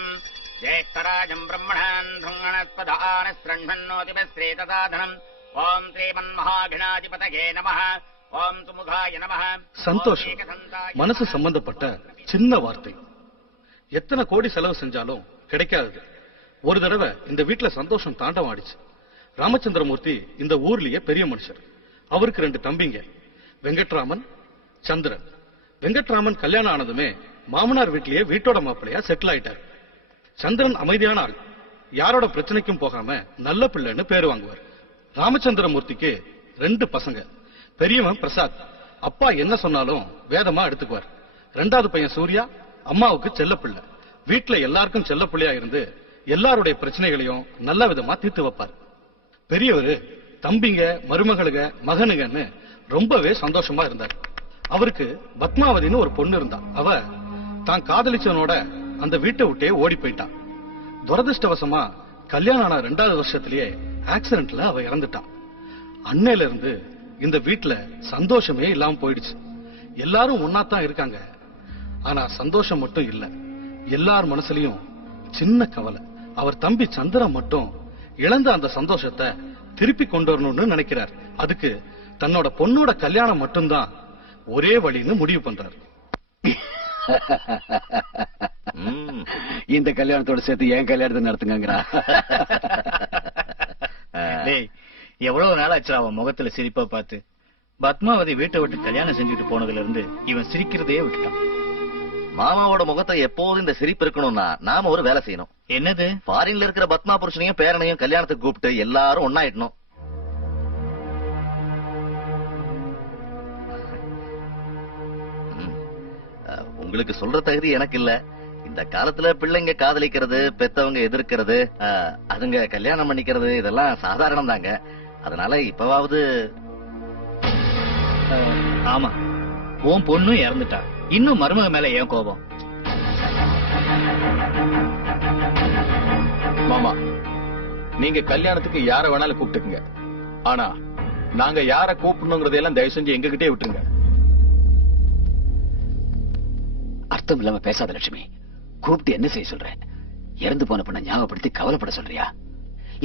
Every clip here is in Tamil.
சதாதனம் ஜேஷ்டராஜம் பிரம்மணான் ருங்கணஸ்பதானஸ்ரண்மன்னோதிபஸ்ரேததாதனம் ஓம் ஸ்ரீமன்மஹாகணாதிபதயே நமஹ ஓம் சுமுகாய நமஹ. சந்தோஷம் மனசு சம்பந்தப்பட்ட சின்ன வார்த்தை. எத்தனை கோடி செலவு செஞ்சாலும் கிடைக்காதது. ஒரு தடவை இந்த வீட்டுல சந்தோஷம் தாண்டவாடிச்சு. ராமச்சந்திரமூர்த்தி இந்த ஊர்லயே பெரிய மனுஷர். அவருக்கு 2 தம்பிங்க, வெங்கட்ராமன், சந்திரன். வெங்கட்ராமன் கல்யாணம் ஆனதுமே மாமனார் வீட்லயே வீட்டோட மாப்பிள்ளையா செட்டில் ஆயிட்டார். சந்திரன் அமைதியான ஆள், யாரோட பிரச்சனைக்கும் போகாம நல்ல பிள்ளைன்னு பேரு வாங்குவார். ராமச்சந்திரமூர்த்திக்கு 2 பசங்க. பெரியவன் பிரசாத், அப்பா என்ன சொன்னாலும் வேதமா எடுத்துக்குவார். 2வது பையன் சூர்யா, அம்மாவுக்கு செல்ல பிள்ளை. வீட்டுல எல்லாருக்கும் செல்ல பிள்ளையா இருந்து எல்லாருடைய பிரச்சனைகளையும் நல்ல விதமா தீர்த்து வைப்பார். பெரியவரு தம்பிங்க, மருமகளுங்க, மகனுங்கன்னு ரொம்பவே சந்தோஷமா இருந்தார். அவருக்கு பத்மாவதின்னு ஒரு பொண்ணு இருந்தா. அவ தான் காதலிச்சவனோட அந்த வீட்டை விட்டே ஓடி போயிட்டான். துரதிருஷ்டவசமா கல்யாணம் ஆன 2வது வருஷத்திலேயே ஆக்சிடென்ட்ல அவ இறந்துட்டான். அன்னையில இருந்து இந்த வீட்டுல சந்தோஷமே இல்லாம போயிடுச்சு. எல்லாரும் ஒன்னாத்தான் இருக்காங்க, ஆனா சந்தோஷம் மட்டும் இல்ல. எல்லார் மனசுலயும் சின்ன கவலை. அவர் தம்பி சந்திரன் மட்டும் இழந்த அந்த சந்தோஷத்தை திருப்பி கொண்டு வரணும்னு நினைக்கிறார். அதுக்கு தன்னோட பொண்ணோட கல்யாணம் மட்டும்தான் ஒரே வழின்னு முடிவு பண்றாரு. இந்த கல்யாணத்தோட சேர்த்து என் கல்யாணத்தை நடத்துங்கிறா. எவ்வளவு நாள் ஆச்சு அவன் முகத்துல சிரிப்பா பார்த்து. பத்மாவதி வீட்டை விட்டு கல்யாணம் செஞ்சுட்டு போனதுல இருந்து இவன் சிரிக்கிறதையே விட்டுட்டான். மாமாவோட முகத்தை எப்போதும் இந்த சிரிப்பு இருக்கணும்னா நாம ஒரு வேலை செய்யணும். என்னது? ஃபாரின்ல இருக்கிற பத்மா புருஷனையும் பேரனையும் கல்யாணத்துக்கு கூப்பிட்டு எல்லாரும் ஒன்னாயிடணும். உங்களுக்கு சொல்ற தகுதி எனக்கு இல்ல. இந்த காலத்துல பிள்ளைங்க காதலிக்கிறது, பெத்தவங்க எதிர்க்கிறது, அதுங்க கல்யாணம் பண்ணிக்கிறது இதெல்லாம் சாதாரணம் தாங்க. அதனால இப்பவாவது. ஆமா, உன் பொண்ணும் இறந்துட்டா, இன்னும் மருமக மேல ஏன் கோபம்? மாமா, நீங்க கல்யாணத்துக்கு யார வேணாலும் கூப்பிட்டுக்குங்க. ஆனா நாங்க யார கூப்பிடணுங்கிறதெல்லாம் தயவு செஞ்சு எங்ககிட்டே விட்டுருங்க. அர்த்தம் இல்லாம பேசாத லட்சுமி. கூப்பிட்டு என்ன செய்ய சொல்ற? இறந்து போன பொண்ணை ஞாபகப்படுத்தி கவலைப்பட சொல்றியா?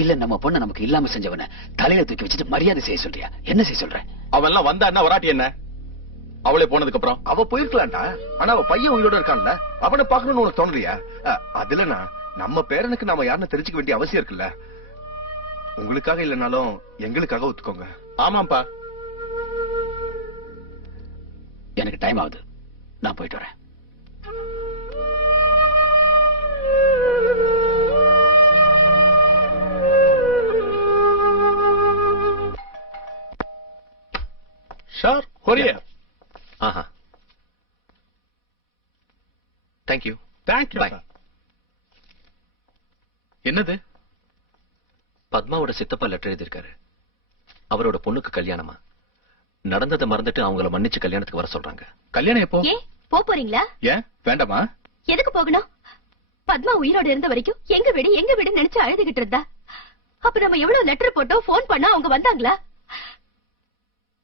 இல்ல நம்ம பொண்ணை நமக்கு இல்லாம செஞ்சவன தலையில தூக்கி வச்சுட்டு மரியாதை செய்ய சொல்றியா? என்ன செய்ய சொல்ற? அவெல்லாம் வந்தா என்ன, வராட்டி என்ன? அவளே போனதுக்கு அப்புறம் அவ போயிருக்கலாம்டா. ஆனா அவ பையன் உயிரோட இருக்கான்ல, அவனை பாக்கணும்னு உனக்கு தோணலையா? அதுலனா நம்ம பேரனுக்கு நாம யாருன்னு தெரிஞ்சுக்க வேண்டிய அவசியம் இருக்குல்ல. உங்களுக்காக இல்லனாலும் எங்களுக்காக ஒத்துக்கோங்க. ஆமாப்பா. எனக்கு டைம் ஆகுது, நான் போயிட்டு வரேன். ஷார் ஹொரியா. ஆஹா, தேங்க்யூ. தேங்க்யூ. பை. என்னது? பத்மாவோட சித்தப்பா லெட்டர் எழுதியிருக்காரு. அவரோட பொண்ணுக்கு கல்யாணமா. நடந்ததை மறந்துட்டு அவங்கள மன்னிச்சு கல்யாணத்துக்கு வர சொல்றாங்க. கல்யாணம் எப்போ? போறீங்களா? ஏன் வேண்டாமா? எதுக்கு போகணும்? பத்மா உயிரோட இருந்த வரைக்கும் எங்க வீடு நினைச்சு அழுதுகிட்டு இருந்தா. அப்ப நம்ம எவ்வளவு லெட்டர் போட்டோம், போன் பண்ணா அவங்க வந்தாங்களா?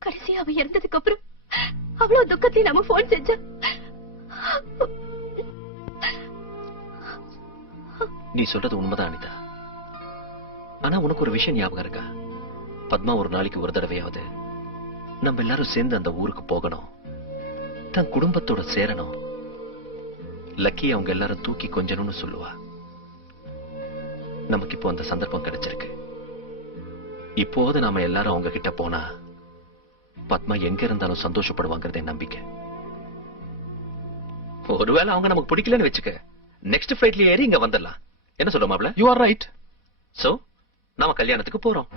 கடைசியா அவ இறந்ததுக்கு அப்புறம் அவ்வளவு துக்கத்தையும் நம்ம போன் செஞ்ச. நீ சொல்றது உண்மைதான் அனிதா. ஆனா உனக்கு ஒரு விஷயம் ஞாபகம் இருக்கா? பத்மா ஒரு நாளைக்கு ஒரு தடவையாவது நம்ம எல்லாரும் சேர்ந்து அந்த ஊருக்கு போகணும், தன் குடும்பத்தோட சேரணும், லக்கி அவங்க எல்லாரும் தூக்கி கொஞ்சணும்னு சொல்லுவா. நமக்கு இப்போ அந்த சந்தர்ப்பம் கிடைச்சிருக்கு. இப்போது நாம எல்லாரும் அவங்க கிட்ட போனா பத்மா எங்க இருந்தாலும் சந்தோஷப்படுவாங்கிறது என் நம்பிக்கை. ஒருவேளை அவங்க நமக்கு பிடிக்கலன்னு வச்சுக்க, நெக்ஸ்ட் ஃபிளைட்ல ஏறி இங்க வந்துடலாம். என்ன சொல்ற மாப்ள? You are right. சோ நாம கல்யாணத்துக்கு போறோம்.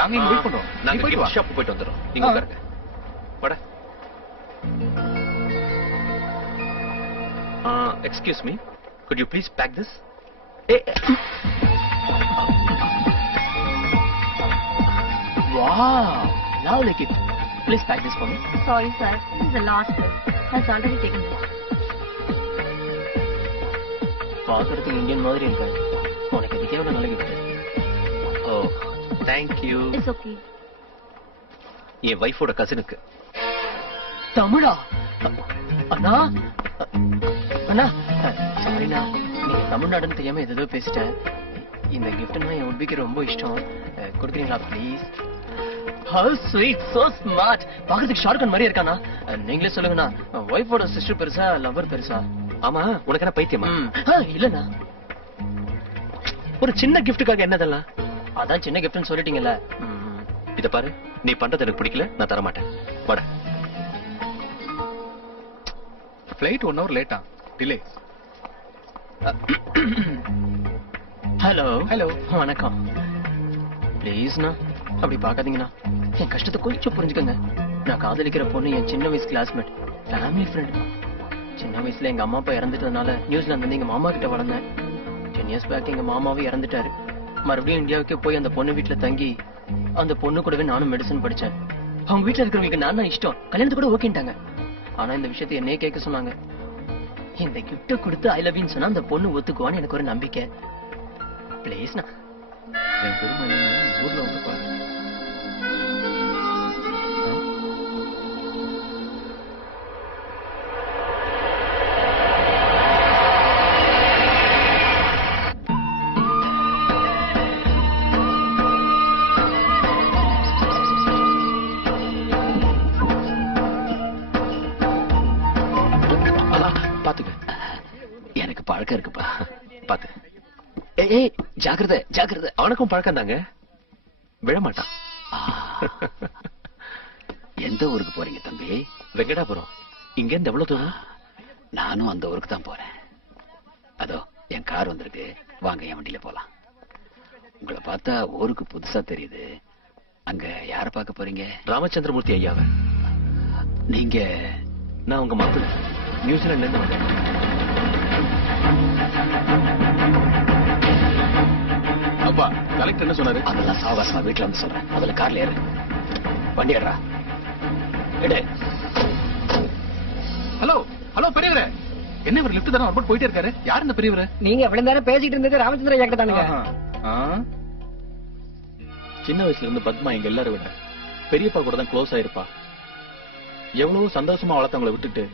நாங்க இங்க வெயிட் பண்றோம். நாங்க கிஃப்ட் ஷாப் போயிட்டு வந்துறோம். நீங்க உட்காருங்க. வாடா. Excuse me, could you please pack this? Wow, lovely gift. Please pack this for me. Sorry sir, this is the last one. Has already taken one. பாக்குறதுக்கு இந்தியன் மாதிரி இருக்காது. உனக்கு இதுக்கே ஒரு நல்ல gift. Oh, thank you. It's okay. என் வைஃபோட கசினுக்கு. தமிழா? அண்ணா அண்ணா சாரிண்ணா, நீங்க தமிழ்நாடுன்னு தெரியாம ஏதோ பேசிட்டேன். இந்த கிஃப்ட்னா என் உட்பிக்கு ரொம்ப இஷ்டம். கொடுக்குறீங்களா please? How sweet, so smart. பாக்கிறதுக்கு ஷாருக்கான் மாதிரியே இருக்கானா? நீங்களே சொல்லுங்கண்ணா, ஒய்ஃபோட சிஸ்டர் பெருசா லவர் பெருசா? ஆமா, உனக்கு என்ன பைத்தியமா? இல்லண்ணா, ஒரு சின்ன கிஃப்ட்டுக்காக என்னதெல்லாம்? அதான் சின்ன கிஃப்ட்னு சொல்லிட்டீங்கல்ல. இத பாரு, நீ பண்றது எனக்கு பிடிக்கல, நான் தர மாட்டேன். வாடா. ஃபிளைட் 1 hour லேட்டா, டிலே. ஹலோ ஹலோ, வணக்கம். ப்ளீஸ்ண்ணா அப்படி பாக்காதீங்கண்ணா, என் கஷ்டத்தை கொஞ்சம் புரிஞ்சுக்கங்க. நான் காதலிக்கிற பொண்ணு என் சின்ன வயசு கிளாஸ்மேட், ஃபேமிலி ஃப்ரெண்ட். சின்ன வயசுல எங்க அம்மா அப்பா இறந்துட்டதுனால நியூசிலாந்து வந்து எங்க மாமா கிட்ட வளர்ந்தேன். 10 years பேக் எங்க மாமாவும் இறந்துட்டாரு. மறுபடியும் இந்தியாவுக்கே போய் அந்த பொண்ணு வீட்டுல தங்கி அந்த பொண்ணு கூடவே நானும் மெடிசன் படிச்சேன். அவங்க வீட்டுல இருக்கிறவங்களுக்கு நான் தான் இஷ்டம், கல்யாணத்து கூட ஓகேட்டாங்க. ஆனா இந்த விஷயத்தை என்னையே கேட்க சொன்னாங்க. இந்த கிஃப்ட கொடுத்து ஐ லவ் யூன்னு சொன்னா அந்த பொண்ணு ஒத்துக்குவான்னு எனக்கு ஒரு நம்பிக்கை. பிளீஸ்ண்ணா. என் பெருமை என்ன, ஊர்ல வந்து பாரு. எனக்கு பழக்கம் இருக்குப்பா. பாத்து. ஏய் ஜாக்கிரதை ஜாக்கிரதை. அவனுக்கும் பழக்கம் தாங்க, விழமாட்டான். எந்த ஊருக்கு போறீங்க தம்பி? வெங்கடாபுரம். இங்க இருந்து எவ்வளவு தூரம்? நானும் அந்த ஊருக்கு தான் போறேன். அதோ என் கார் வந்திருக்கு, வாங்க என் வண்டியில போலாம். உங்களை பார்த்தா ஊருக்கு புதுசா தெரியுது. அங்க யார பார்க்க போறீங்க? ராமச்சந்திரமூர்த்தி ஐயாவை. நீங்க? நான் உங்க மாப்பிள்ளை, நியூசிலாந்துல இருந்து வந்தேன். அப்பா கலெக்டர் என்ன சொன்னாரு? அதெல்லாம் சாவகாசமா வீட்டுல வந்து சொல்றேன். அதுல கார்ல ஏறு, வண்டி ஏறா எடு. ஹலோ ஹலோ பெரியவரே, என்ன இவர் லிஃப்ட் தானே போட்டு போயிட்டே இருக்காரு? யார் இந்த பெரியவரே? நீங்க எவ்வளவு நேரம் பேசிட்டு இருந்தது ராமச்சந்திர ஐயா தானுங்க. சின்ன வயசுல இருந்து பத்மா எங்க எல்லாரும் விட பெரியப்பா கூட தான் க்ளோஸ் ஆயிருப்பா. எவ்வளவு சந்தோஷமா வளர்த்தவங்களை விட்டுட்டு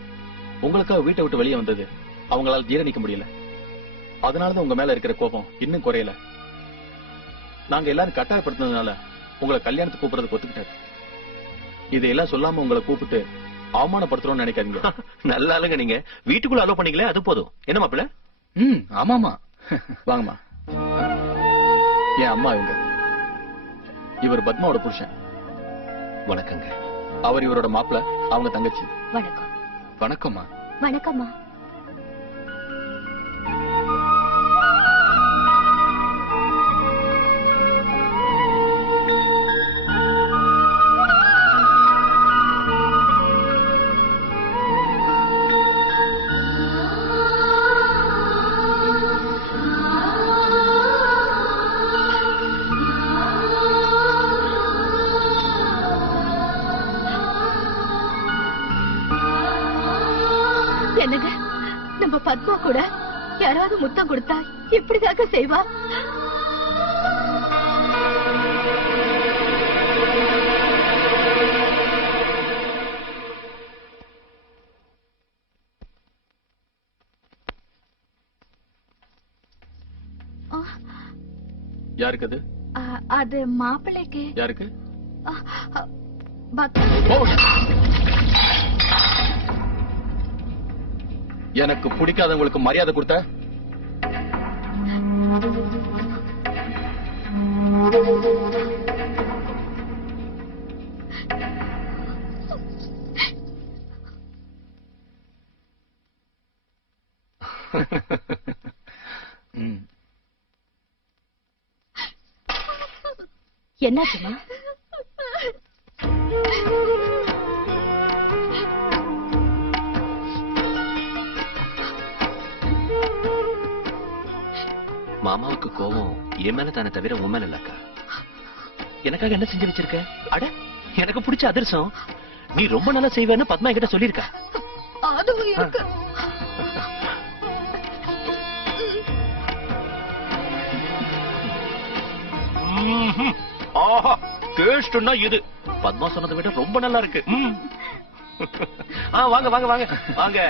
உங்களுக்காக வீட்டை விட்டு வெளியே வந்தது அவங்களால ஜீரணிக்க முடியல. அதனாலதான் உங்க மேல இருக்கிற கோபம் இன்னும் குறையல. நாங்க எல்லாரும் கட்டாயப்படுத்தினதுனால உங்களை கல்யாணத்துக்கு கூப்பிடுறது ஒத்துக்கிட்டாரு. இதையெல்லாம் சொல்லாம உங்களை கூப்பிட்டு அவமானப்படுத்துறோம்னு நினைக்காதீங்க. நல்ல ஆளுங்க நீங்க. வீட்டுக்குள்ள அலோ பண்ணீங்களே, அது போதும். என்ன மாப்பிள்ள? ஆமாமா. வாங்கம்மா. என் அம்மா இவங்க. இவர் பத்மாவோட புருஷன். வணக்கங்க. அவர் இவரோட மாப்பிள்ள, அவங்க தங்கச்சி. வணக்கம். வணக்கம்மா. வணக்கம்மா. என்னங்க, நம்ம பத்மா கூட யாராவது முத்தம் கொடுத்தா இப்படிதாக செய்வா? யாருக்கு அது? அது மாப்பிள்ளைக்கு. யாருக்கு? எனக்கு பிடிக்காதவங்களுக்கு மரியாதை கொடுத்த என்னாச்சுமா? மாமாவுக்கு கோவம் என் மேல தானே தவிர உன் மேல இல்லக்கா. எனக்காக என்ன செஞ்சு வச்சிருக்க? அட, எனக்கு பிடிச்ச அதிர்சம். நீ ரொம்ப நல்லா செய்வேன்னு பத்மா கிட்ட சொல்லிருக்க. ஆஹா, டேஸ்ட்னா இது. பத்மா சொன்னதை விட ரொம்ப நல்லா இருக்கு. வாங்க வாங்க வாங்க வாங்க.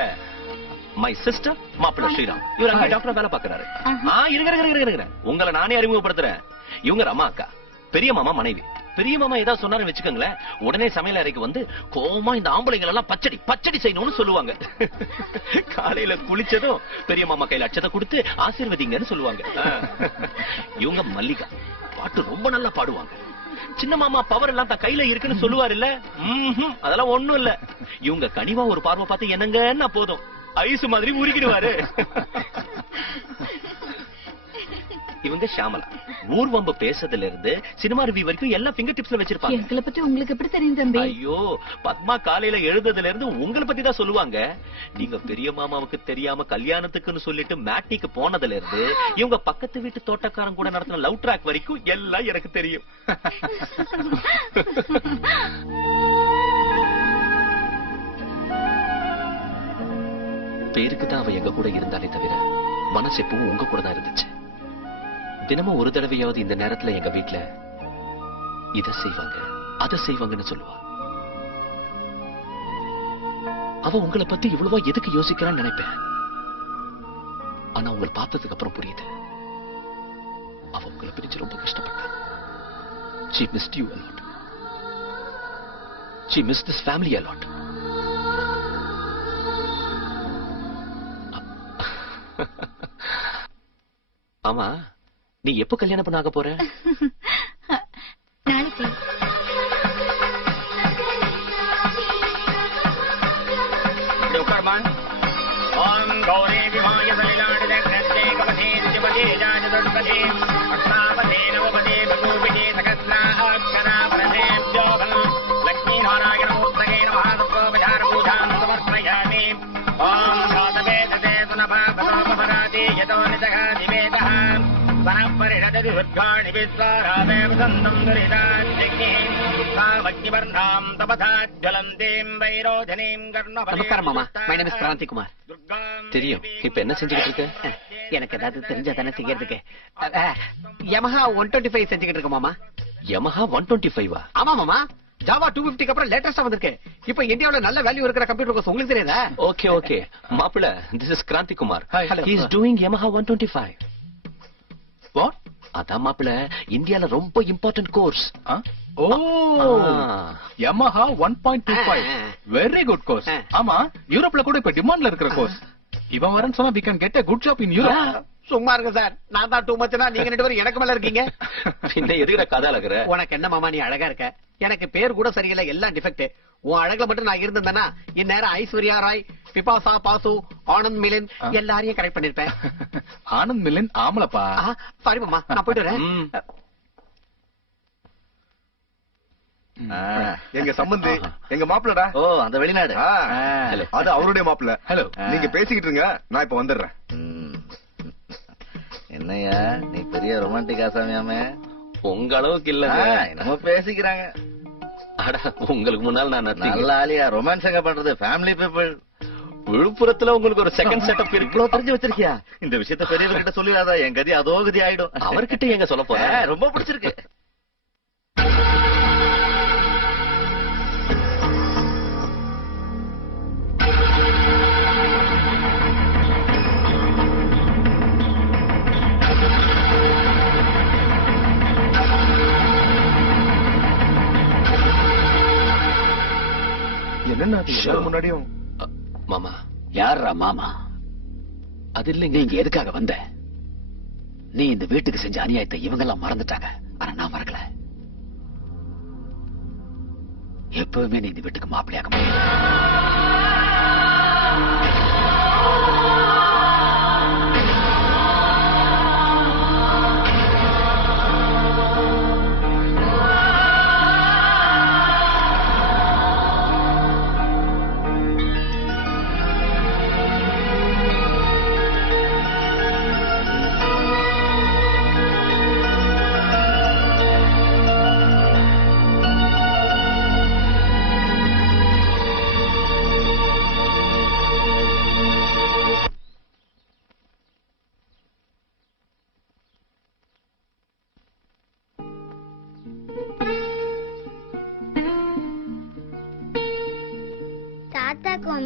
மை சிஸ்டர் மாப்பிள்ள ஸ்ரீராம். இவர் அங்கே டாக்டர் வேலை பாக்குறாரு. இருங்க உங்களை நானே அறிமுகப்படுத்துறேன். இவங்க ரமா அக்கா, பெரிய மாமா மனைவி. பெரிய மாமா ஏதாவது சொன்னாருன்னு வச்சுக்கோங்களேன், உடனே சமையல் அறைக்கு வந்து கோமா இந்த ஆம்பளைங்கள் எல்லாம் பச்சடி பச்சடி செய்யணும்னு சொல்லுவாங்க. காலையில குளிச்சதும் பெரிய மாமா கையில அச்சத்தை கொடுத்து ஆசீர்வதிங்கன்னு சொல்லுவாங்க. இவங்க மல்லிகா, பாட்டு ரொம்ப நல்லா பாடுவாங்க. சின்ன மாமா பவர் எல்லாம் தான் கையில இருக்குன்னு சொல்லுவாரு இல்ல, அதெல்லாம் ஒண்ணும் இல்ல. இவங்க கனிவா ஒரு பார்வை பார்த்து என்னங்கன்னா போதும், ஐஸ் மாதிரி உருக்கிடுவாரு. இவங்க ஷாமலா, ஊர்வம்ப பேசுறதுல இருந்து சினிமா ரிவ்யூ வரைக்கும் எல்லாம் ஃபிங்கர் டிப்ஸ்ல வச்சிருப்பாங்க. எங்களை பத்தி உங்களுக்கு எப்படி தெரியும் தம்பி? ஐயோ, பத்மா காலையில எழுதுறதுல இருந்து உங்களை பத்தி தான் சொல்லுவாங்க. நீங்க பெரிய மாமாவுக்கு தெரியாம கல்யாணத்துக்குன்னு சொல்லிட்டு மேட்டிக்கு போனதுல இருந்து இவங்க பக்கத்து வீட்டு தோட்டக்காரன் கூட நடத்தின லவ் ட்ராக் வரைக்கும் எல்லாம் எனக்கு தெரியும். பேருக்கு தான் அவ எங்க கூட இருந்தாலே தவிர மனசு எப்பவும் உங்க கூட தான் இருந்துச்சு. தினமும் ஒரு தடவையாவது இந்த நேரத்துல எங்க வீட்டுல இத செய்வாங்க அதை செய்வாங்கன்னு சொல்லுவா. அவ உங்களை பத்தி இவ்வளவா எதுக்கு யோசிக்கிறான்னு நினைப்பேன். ஆனா உங்களை பார்த்ததுக்கு அப்புறம் புரியுது, அவ உங்களை பிரிச்சு ரொம்ப கஷ்டப்பட்டா. She missed you a lot. She missed this family a lot. ஆமா, நீ எப்ப கல்யாணம் பண்ண ஆக போற? நாளைக்கு. ஓம் கௌரே விமாய சலிலாடித கிருத்தே கவதே சிவதே ஜாஜதபதே அக்ஷாவதே நவபதே பகூபிதே சகஸ்ரா அக்ஷரா பிரதே ஜோபன் லக்ஷ்மீ நாராயண மூர்த்தகே நமஹ சர்வோபசார பூஜாம் சமர்ப்பயாமி. ஓம் காதவேததே சுனபா பதோபராதி யதோ நிதகா திவேதः சனப்பரிணததி உத்காணி விஸ்வாராமேவ சந்தம் துரிதாத்யக்ஞி சாவக்ஞிவர்ணாம் தபதாஜ்வலந்தீம் வைரோஜனீம் கர்ணபதே. நமஸ்காரம் மாமா, my name is Kranti Kumar. தெரியும். இப்ப என்ன செஞ்சுக்கிட்டு இருக்க? எனக்கு ஏதாவது தெரிஞ்சா தானே செய்யறதுக்கு. யமஹா 125 செஞ்சுக்கிட்டு இருக்க மாமா. யமஹா 125? ஆமா மாமா, ஜாவா 250 அப்புறம் லேட்டஸ்டா வந்திருக்கு. இப்ப இந்தியாவுல நல்ல வேல்யூ இருக்கிற கம்ப்யூட்டர் கோர்ஸ் உங்களுக்கு தெரியாதா? ஓகே ஓகே மாப்பிள்ள, this is Kranti Kumar. Hello. He is doing Yamaha 125. What? அதான் மாப்பிள்ள, இந்தியால ரொம்ப இம்பார்ட்டன்ட் கோர்ஸ். ஓ, Yamaha 1.25 வெரி குட் கோர்ஸ். ஆமா, யூரோப்ல கூட இப்ப டிமாண்ட்ல இருக்கிற கோர்ஸ். இவன் வரேன்னு சொன்னா we can get a good job in Europe. சும்மா இருங்க சார், நான் தான் டூ மச்னா நீங்க ரெண்டு பேரும் எனக்கு மேல இருக்கீங்க. பின்ன எதுக்குற கதை அழகுற? உனக்கு என்ன மாமா, நீ அழகா இருக்க. எனக்கு பேர் கூட சரியில்லை, எல்லாம் டிஃபெக்ட். உன் அழகுல மட்டும் நான் இருந்தேன்னா இந்நேரம் ஐஸ்வர்யா ராய், பிபாசா பாசு, ஆனந்த் மிலின் எல்லாரையும் கரெக்ட் பண்ணிருப்பேன். ஆனந்த் மிலின் ஆமலப்பா. சாரி மாமா, நான் போயிட்டு வரேன். எங்க சம்பந்தி, எங்க மாப்பிள்ளடா. ஓ, அந்த வெளிநாடு. அது அவருடைய மாப்பிள்ள. ஹலோ, நீங்க பேசிக்கிட்டு இருங்க, நான் இப்ப வந்துடுறேன். என்னையா நீ பெரிய ரொமான்டிக் ஆசாமியாமே? உங்க அளவுக்கு இல்ல, நம்ம பேசிக்கிறாங்க. உங்களுக்கு முன்னால் நான் நல்ல ஆலியா. ரொமான்ஸ் எங்க பண்றது? Family people. விழுப்புரத்துல உங்களுக்கு ஒரு செகண்ட் செட்டப் இருக்கு. இவ்வளவு தெரிஞ்சு வச்சிருக்கியா? இந்த விஷயத்த பெரியவர்கிட்ட சொல்லிடாத, என் கதி அதோ கதி ஆயிடும். அவர்கிட்ட எங்க சொல்ல போற? ரொம்ப பிடிச்சிருக்கு. என்ன முன்னாடியும் மாமா? யாரா மாமா? அது இல்லைங்க. நீங்க எதுக்காக வந்த? நீ இந்த வீட்டுக்கு செஞ்ச அநியாயத்தை இவங்க எல்லாம் மறந்துட்டாங்க, ஆனா நான் மறக்கல. எப்பவுமே நீ இந்த வீட்டுக்கு மாப்பிள்ளையாக முடியும்.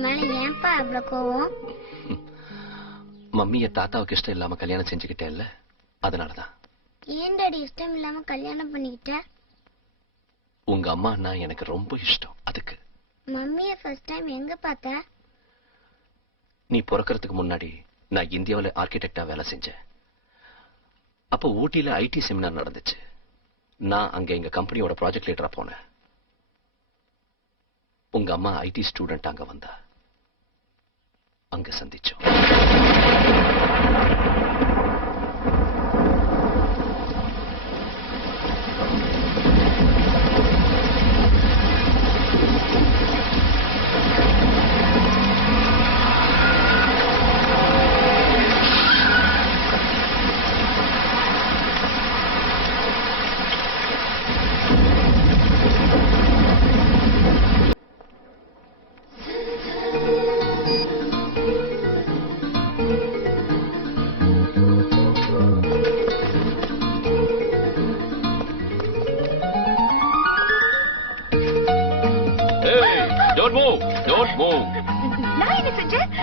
மேல ஏன்பா அவ்வளவு கோவம்? மம்மிய தாத்தாவுக்கு இஷ்டம் இல்லாம கல்யாணம் செஞ்சுக்கிட்டேன்ல, அதனாலதான். ஏன் டாடி இஷ்டம் இல்லாம கல்யாணம் பண்ணிக்கிட்ட? உங்க அம்மா அண்ணா எனக்கு ரொம்ப இஷ்டம், அதுக்கு. மம்மிய ஃபர்ஸ்ட் டைம் எங்க பார்த்த? நீ பிறக்கிறதுக்கு முன்னாடி நான் இந்தியாவில் ஆர்கிடெக்டா வேலை செஞ்சேன். அப்போ ஊட்டியில ஐடி செமினார் நடந்துச்சு. நான் அங்க எங்க கம்பெனியோட ப்ராஜெக்ட் லீடரா போனேன். உங்க அம்மா ஐடி ஸ்டூடெண்ட் அங்க வந்தா. அங்க சந்திச்சோம்.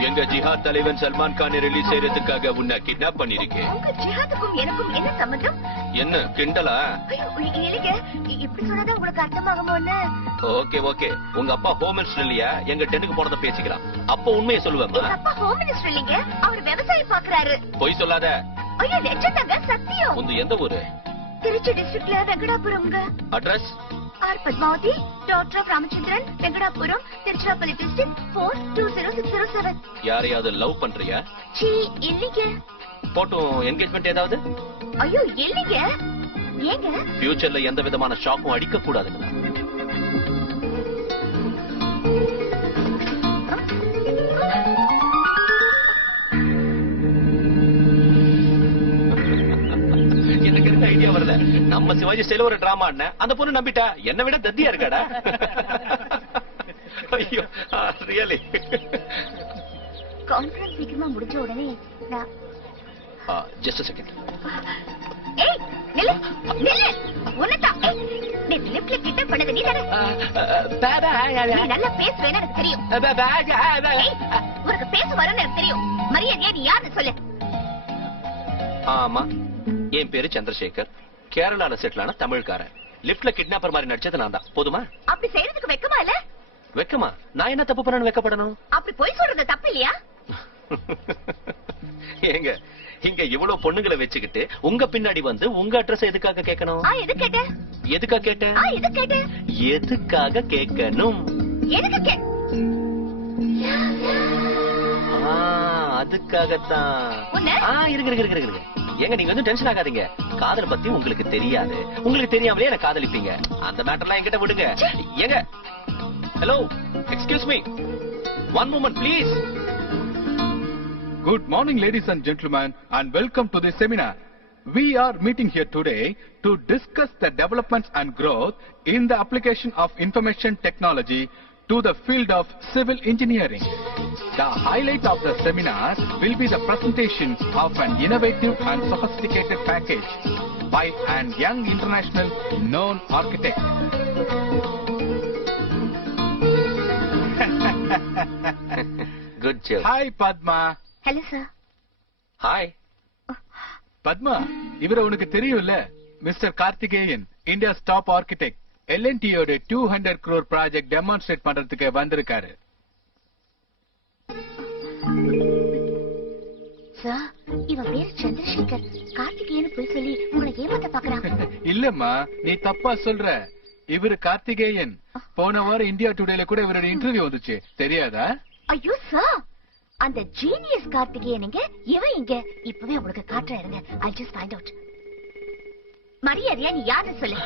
எங்க ஜிஹாத் தலைவன் சல்மான் கானை ரிலீஸ் செய்யறதுக்காக உன்னை கிட்னாப் பண்ணிருக்கேன். உங்க ஜிஹாதுக்கும் எனக்கும் என்ன சம்பந்தம்? என்ன கிண்டலா? இல்லைங்க, இப்படி சொன்னதா உங்களுக்கு அர்த்தமாகுமோன்னு. ஓகே ஓகே, உங்க அப்பா ஹோம் மினிஸ்டர் இல்லையா? எங்க டென்னுக்கு போனத பேசிக்கலாம். அப்ப உண்மையை சொல்லுவேம்மா. எங்க அப்பா ஹோம் மினிஸ்டர் இல்லைங்க, அவர் விவசாயம் பாக்குறாரு. பொய் சொல்லாத. ஐயோ நிஜம்தாங்க, சத்தியம். உங்க எந்த ஊரு? திருச்சி டிஸ்ட்ரிக்ட்ல வெங்கடாபுரம்ங்க. Address? R Padmavathi, daughter of Ramachandran, Venkatapuram, Tiruchirappalli district 420607. யாரையாவது லவ் பண்றியா? சீ இல்லைங்க. போட்டோ என்கேஜ்மெண்ட் ஏதாவது? ஐயோ இல்லைங்க. ஏங்க? ஃபியூச்சர்ல எந்த விதமான ஷாக்கும் அடிக்க கூடாதுங்க. எனக்கு இருந்த ஐடியா வரல. நம்ம சிவாஜி ஸ்டைல ஒரு டிராமா ஆடின அந்த பொண்ணு நம்பிட்டா. என்ன விட தத்தியா இருக்காடா. ஐயோ ரியலி. கான்ஃபரன்ஸ் சீக்கிரமா முடிஞ்ச உடனே நான் ஜஸ்ட் செகண்ட். ஏய் நில்லு நில்லு. உன்னதா நீ லிப்ல கிட்ட பண்ணது நீ தானே? நீ நல்லா பேசுவேன்னு எனக்கு தெரியும். உனக்கு பேச வரன்னு எனக்கு தெரியும். மரியாதையா நீ யாருன்னு சொல்லு. ஆமா, என் பேரு சந்திரசேகர். கேரளால செட்டில் ஆன தமிழ்காரன். லிப்ட்ல கிட்னாப்பர் மாதிரி நடிச்சது நான் தான். போதுமா? அப்படி செய்யறதுக்கு வெக்கமா இல்ல? வெக்கமா? நான் என்ன தப்பு பண்ணணும் வெக்கப்படணும்? அப்படி போய் சொல்றது தப்பு இல்லையா? ஏங்க, இங்க இவ்வளவு பொண்ணுங்களை வச்சுக்கிட்டு உங்க பின்னாடி வந்து உங்க அட்ரஸ் எதுக்காக கேட்கணும்? எது கேட்ட? எதுக்காக கேட்டேன்? எது கேட்ட? எதுக்காக கேட்கணும்? எதுக்கு கே? அதுக்காகத்தான். இருங்க இருங்க இருங்க இருங்க. ஏங்க நீங்க வந்து டென்ஷன் ஆகாதீங்க. காதல் பத்தி உங்களுக்கு தெரியாது. உங்களுக்கு தெரியாமலே என்ன காதலிப்பீங்க. அந்த மேட்டர்லாம் என்கிட்ட விடுங்க. ஏங்க, hello, excuse me, one moment please. Good morning, ladies and gentlemen, and welcome to this seminar. We are meeting here today to discuss the developments and growth in the application of information technology to the field of civil engineering. The highlight of the seminar will be the presentation of an innovative and sophisticated package by an young international known architect. Good job. Hi, Padma. Hello, sir. Hi. Padma, இவரை உனக்கு தெரியும்ல? Mister Karthikeyan, India's top architect. L&Tயோட 200 crore ப்ராஜெக்ட் டெமான்ஸ்ட்ரேட் பண்றதுக்கு வந்திருக்காரு. சார், இவன் பேரு சந்திரசேகர். கார்த்திகேயன் போய் சொல்லி உங்களை ஏமாத்த பாக்குறான். இல்லம்மா, நீ தப்பா சொல்ற. இவரு கார்த்திகேயன். போன வாரம் இந்தியா டுடேல கூட இவரோட இன்டர்வியூ வந்துச்சு, தெரியாதா? ஐயோ சார், அந்த ஜீனியஸ் கார்த்திகேயனுங்க இவன் இங்க. இப்பவே உங்களுக்கு காட்டுறேன் இருங்க. I'll just find out. மரியாதையா நீ யாருன்னு சொல்லு.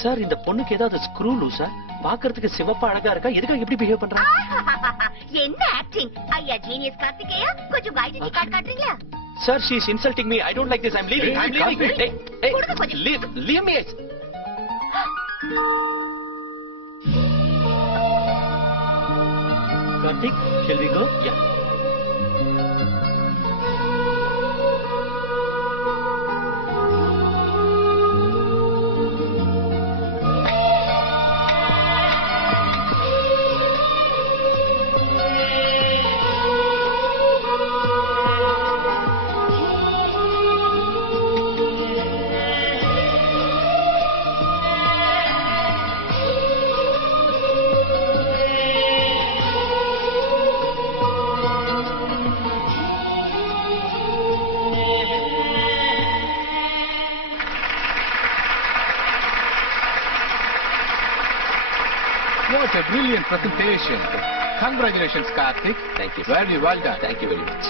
சார், இந்த பொண்ணுக்கு ஏதாவது ஸ்க்ரூ லூசா? பாக்குறதுக்கு சிவப்பா அழகா இருக்கா. எதுக்காக எப்படி பிஹேவ் பண்றா? என்ன ஆக்டிங்? ஐயா ஜீனியஸ் கார்த்திகேயா, கொஞ்சம் ஐடென்டி கார்டு காட்டுறீங்களா? Sir, she is insulting me. I don't like this. I'm leaving. I'm leaving. Hey, leave me. Karthik, shall we go? Yeah. such a brilliant presentation. Congratulations, Karthik. Thank you. Very well done. Thank you very much.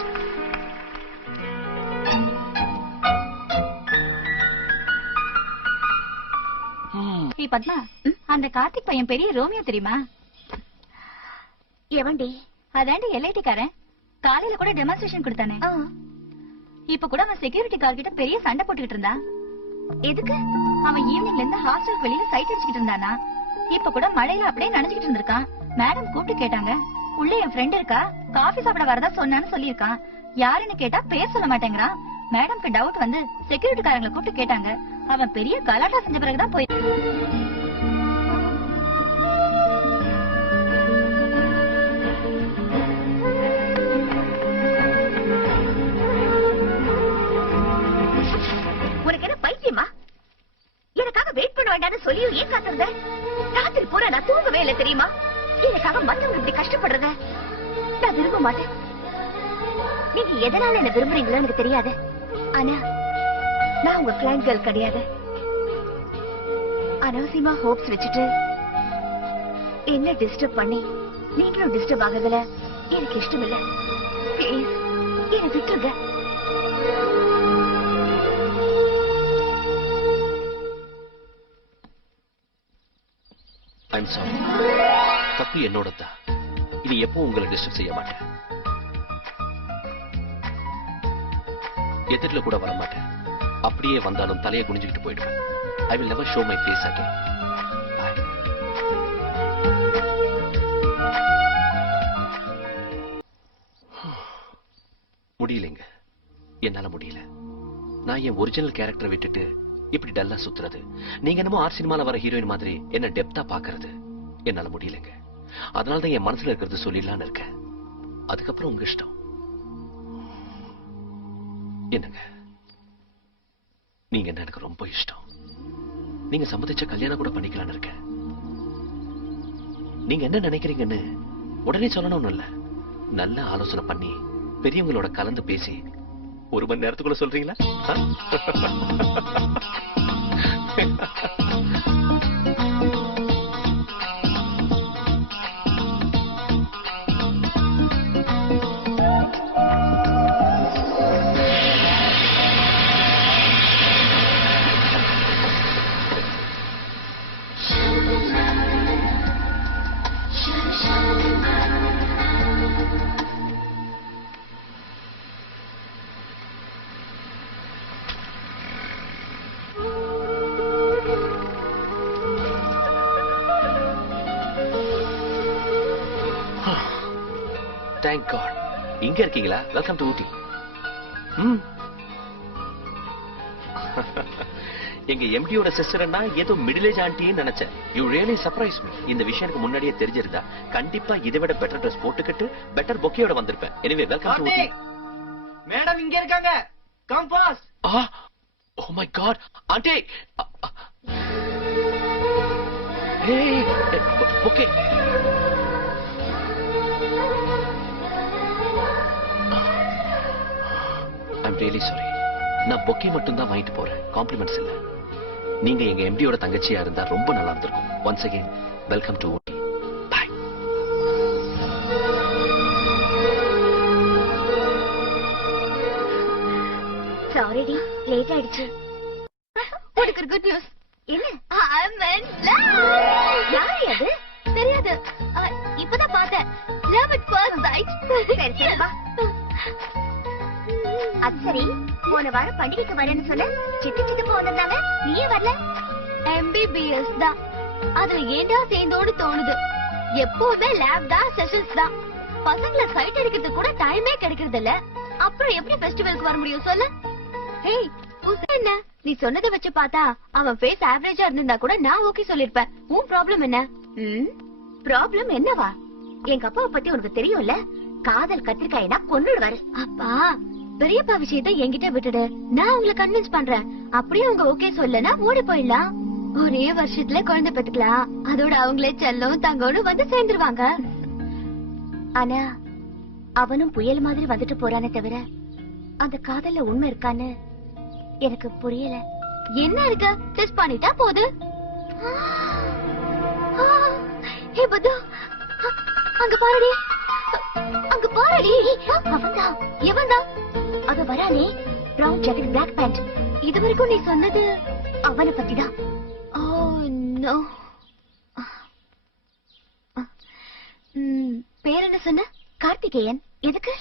ஹே பத்மா, அந்த கார்த்திக் பையன் பெரிய ரோமியோ தெரியுமா? எவன்டி? அதாண்டி எல்ஐடி காரன். காலையில கூட டெமான்ஸ்ட்ரேஷன் கொடுத்தானே. இப்ப கூட அவன் செக்யூரிட்டி கார் கிட்ட பெரிய சண்டை போட்டுக்கிட்டு இருந்தான். எதுக்கு? அவன் ஈவினிங்ல இருந்து ஹாஸ்டல் வெளியில சைட் அடிச்சுக்கிட்டு இருந்தானா. இப்ப கூட மழையில அப்படியே நனைஞ்சுக்கிட்டு இருந்திருக்கான். மேடம் கூப்பிட்டு கேட்டாங்க, உள்ள என் ஃப்ரெண்ட் இருக்கா, காஃபி சாப்பிட வரதா சொன்னான்னு சொல்லியிருக்கான். யாருன்னு கேட்டா பேர் சொல்ல மாட்டேங்கிறான். மேடம்க்கு டவுட் வந்து செக்யூரிட்டி காரங்களை கூப்பிட்டு கேட்டாங்க. அவன் பெரிய கலாட்டா செஞ்ச பிறகுதான் போய் உனக்கு என்ன பைத்தியமா? எனக்காக வெயிட் பண்ண வேண்டாம்னு சொல்லியும் ஏன் காத்திருந்த? ராத்திரி பூரா நான் தூங்கவே இல்லை தெரியுமா? எனக்காக மத்தவங்க இப்படி கஷ்டப்படுறத நான் விரும்ப மாட்டேன். நீங்க எதனால என்ன விரும்புறீங்களோ எனக்கு தெரியாது. ஆனா நான் உங்க கிளைண்ட் கேர்ள் கிடையாது. அனாவசியமா ஹோப்ஸ் வச்சுட்டு என்ன டிஸ்டர்ப் பண்ணி நீங்களும் டிஸ்டர்ப் ஆகுதுல எனக்கு இஷ்டம் இல்ல. ப்ளீஸ் என்ன விட்டுருங்க. I'm sorry. தப்பு என்னோடதான். இனி எப்பவும் உங்களை டிஸ்டர்ப் செய்ய மாட்டேன். எதிரில கூட வர மாட்டேன். அப்படியே வந்தாலும் தலையை குனிஞ்சுக்கிட்டு போயிடுவேன். I will never show my face again. Bye. முடியலைங்க, என்னால முடியல. நான் என் ஒரிஜினல் கேரக்டரை விட்டுட்டு இப்படி டல்லா சுத்துறது, நீங்க என்னமோ ஆர்ட் சினிமால வர ஹீரோயின் மாதிரி என்ன டெப்தா பாக்குறது என்னால முடியலைங்க. அதனாலதான் என் மனசுல இருக்கிறது சொல்லிடலான்னு இருக்கேன். அதுக்கப்புறம் உங்க இஷ்டம். என்னங்க, நீங்க என்ன எனக்கு ரொம்ப இஷ்டம். நீங்க சம்மதிச்ச கல்யாணம் கூட பண்ணிக்கலாம்னு இருக்கேன். நீங்க என்ன நினைக்கிறீங்கன்னு உடனே சொல்லணும்னு இல்ல, நல்ல ஆலோசனை பண்ணி பெரியவங்களோட கலந்து பேசி 1 மணி நேரத்துக்குள்ள சொல்றீங்களா? Thank God. இங்க இருக்கீங்களா? Welcome to Ooty. எங்க எம்டியோட சிஸ்டர்னா ஏதோ மிடில் ஏஜ் ஆண்டின்னு நினைச்சேன். You really surprise me. இந்த விஷயம் எனக்கு முன்னாடியே தெரிஞ்சிருந்தா கண்டிப்பா இதை விட பெட்டர் ட்ரெஸ் போட்டுக்கிட்டு பெட்டர் பொக்கேயோட வந்திருப்பேன். Anyway welcome to Ooty. Madam இங்க இருக்காங்க. Come fast. Oh my God. Aunty. ஏய் பொக்கே. I'm really sorry. நான் பொக்கே மட்டும் தான் வாங்கிட்டு போறேன். காம்ப்ளிமெண்ட்ஸ் இல்ல. நீங்க எங்க எம்டியோட தங்கச்சியா இருந்தா ரொம்ப நல்லா இருந்திருக்கும். Once again, welcome to Ooty. Bye. Sorry டி, லேட் ஆயிடுச்சு. உனக்கு ஒரு குட் நியூஸ். என்ன? I'm in love. யாரு அது? தெரியாது. இப்பதான் பார்த்தேன். Love at first sight. சரி வா. அது சரி, போன வாரம் பண்டிகைக்கு வரேன்னு சொல்ல சித்து சித்தப்பா வந்திருந்தாங்க, நீயே வரல? MBBS தான். அதுல ஏண்டா சேர்ந்தோடு தோணுது. எப்பவுமே லேப் தான், செஷன்ஸ் தான். பசங்களை சைட் அடிக்கிறதுக்கு கூட டைமே கிடைக்கிறது இல்ல. அப்புறம் எப்படி ஃபெஸ்டிவலுக்கு வர முடியும் சொல்லு? ஹேய், என்ன நீ சொன்னதை வச்சு பார்த்தா அவன் ஃபேஸ் ஆவரேஜா இருந்திருந்தா கூட நான் ஓகே சொல்லிருப்பேன். உன் ப்ராப்ளம் என்ன? ப்ராப்ளம் என்னவா? எங்க அப்பாவை பத்தி உனக்கு தெரியும்ல, காதல் கத்திரிக்காய்னா கொன்னுடுவாரு. அப்பா, பெரியப்பா விஷயத்தை என்கிட்ட விட்டுடு, நான் உங்களை கன்வின்ஸ் பண்றேன். அப்படியே அவங்க ஓகே சொல்லனா ஓடி போயிடலாம். ஒரே வருஷத்துல குழந்தை பெத்துக்கலாம். அதோட அவங்களே செல்லும் தங்கோடு வந்து சேர்ந்துருவாங்க. ஆனா அவனும் புயல் மாதிரி வந்துட்டு போறானே தவிர அந்த காதல்ல உண்மை இருக்கான்னு எனக்கு புரியல. என்ன இருக்கு? டெஸ்ட் பண்ணிட்டா போது. ஹே பத்து, அங்க பாருடி, அங்க பாருடி. அவன்தான். எவன்தான்? அது வரானே, பிரவுன் ஜாக்கெட் பிளாக் பேண்ட். இது வரைக்கும் நீ சொன்னது அவனை பத்திதான். Oh no. பேர் என்ன சொன்ன? கார்த்திகேயன். எதுக்கு?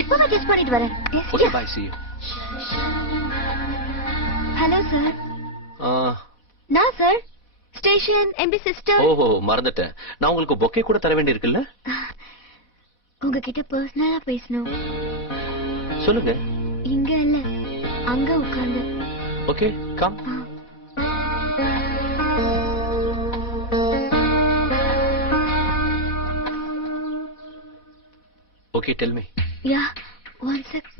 இப்பவே டெஸ்ட் பண்ணிட்டு வரேன். Okay bye, see you. Hello sir. நான் சார் ஸ்டேஷன் எம்பி சிஸ்டர். ஓஹோ, மறந்துட்டேன். நான் உங்களுக்கு பொக்கே கூட தர வேண்டி இருக்குல்ல? உங்ககிட்ட பர்சனலா பேசணும். சொல்லுங்க. இங்க இல்ல, அங்க உட்கார்ந்து. Okay, come. Okay, tell me. Yeah, one sec.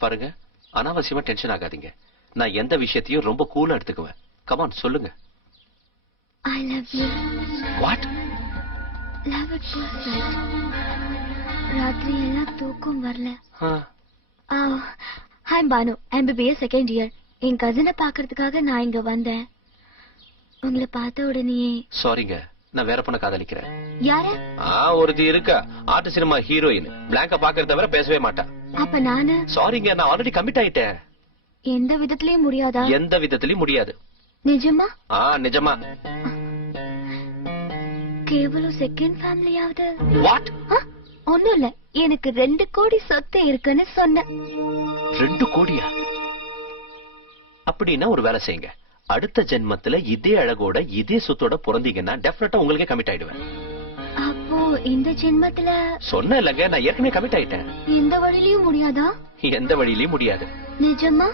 பாருங்க, அனாவசியமா டென்ஷன் ஆகாதீங்க. நான் எந்த விஷயத்தையும் ரொம்ப கூலா எடுத்துக்குவேன். கமான், சொல்லுங்க. I love you. What? Love at first sight. ராத்திரி எல்லாம் தூக்கம் வரல. I'm Banu, MBBS second year. என் கசினை பாக்குறதுக்காக நான் இங்க வந்தேன். உங்களை பார்த்த உடனே. சாரிங்க, நான் வேற பொண்ண காதலிக்கிறேன். யார? ஒருத்தி இருக்கா, ஆர்ட் சினிமா ஹீரோயின். பிளாங்க பாக்குறத தவிர பேசவே மாட்டா. அப்ப நானு? சாரிங்க, நான் ஆல்ரெடி கமிட் ஆயிட்டேன். எந்த விதத்திலயும் முடியாதா? எந்த விதத்திலயும் முடியாது. நிஜமா? நிஜமா. கேவலம் செகண்ட் ஃபேமிலியாவது? வாட்? ஒண்ணும் இல்ல, எனக்கு 2 கோடி சொத்து இருக்குன்னு சொன்னேன். 2 கோடியா? அப்படின்னா ஒரு வேலை செய்யுங்க. அடுத்த ஜென்மத்துல இதே அழகோட இதே சொத்தோட பிறந்தீங்கன்னா டெஃபினட்டா உங்களுக்கே கமிட் ஆயிடுவேன். அப்போ இந்த ஜென்மத்துல? சொன்ன இல்லங்க, நான் ஏற்கனவே கமிட் ஆயிட்டேன். எந்த வழியிலயும் முடியாதா? எந்த வழியிலயும் முடியாது. நிஜமா?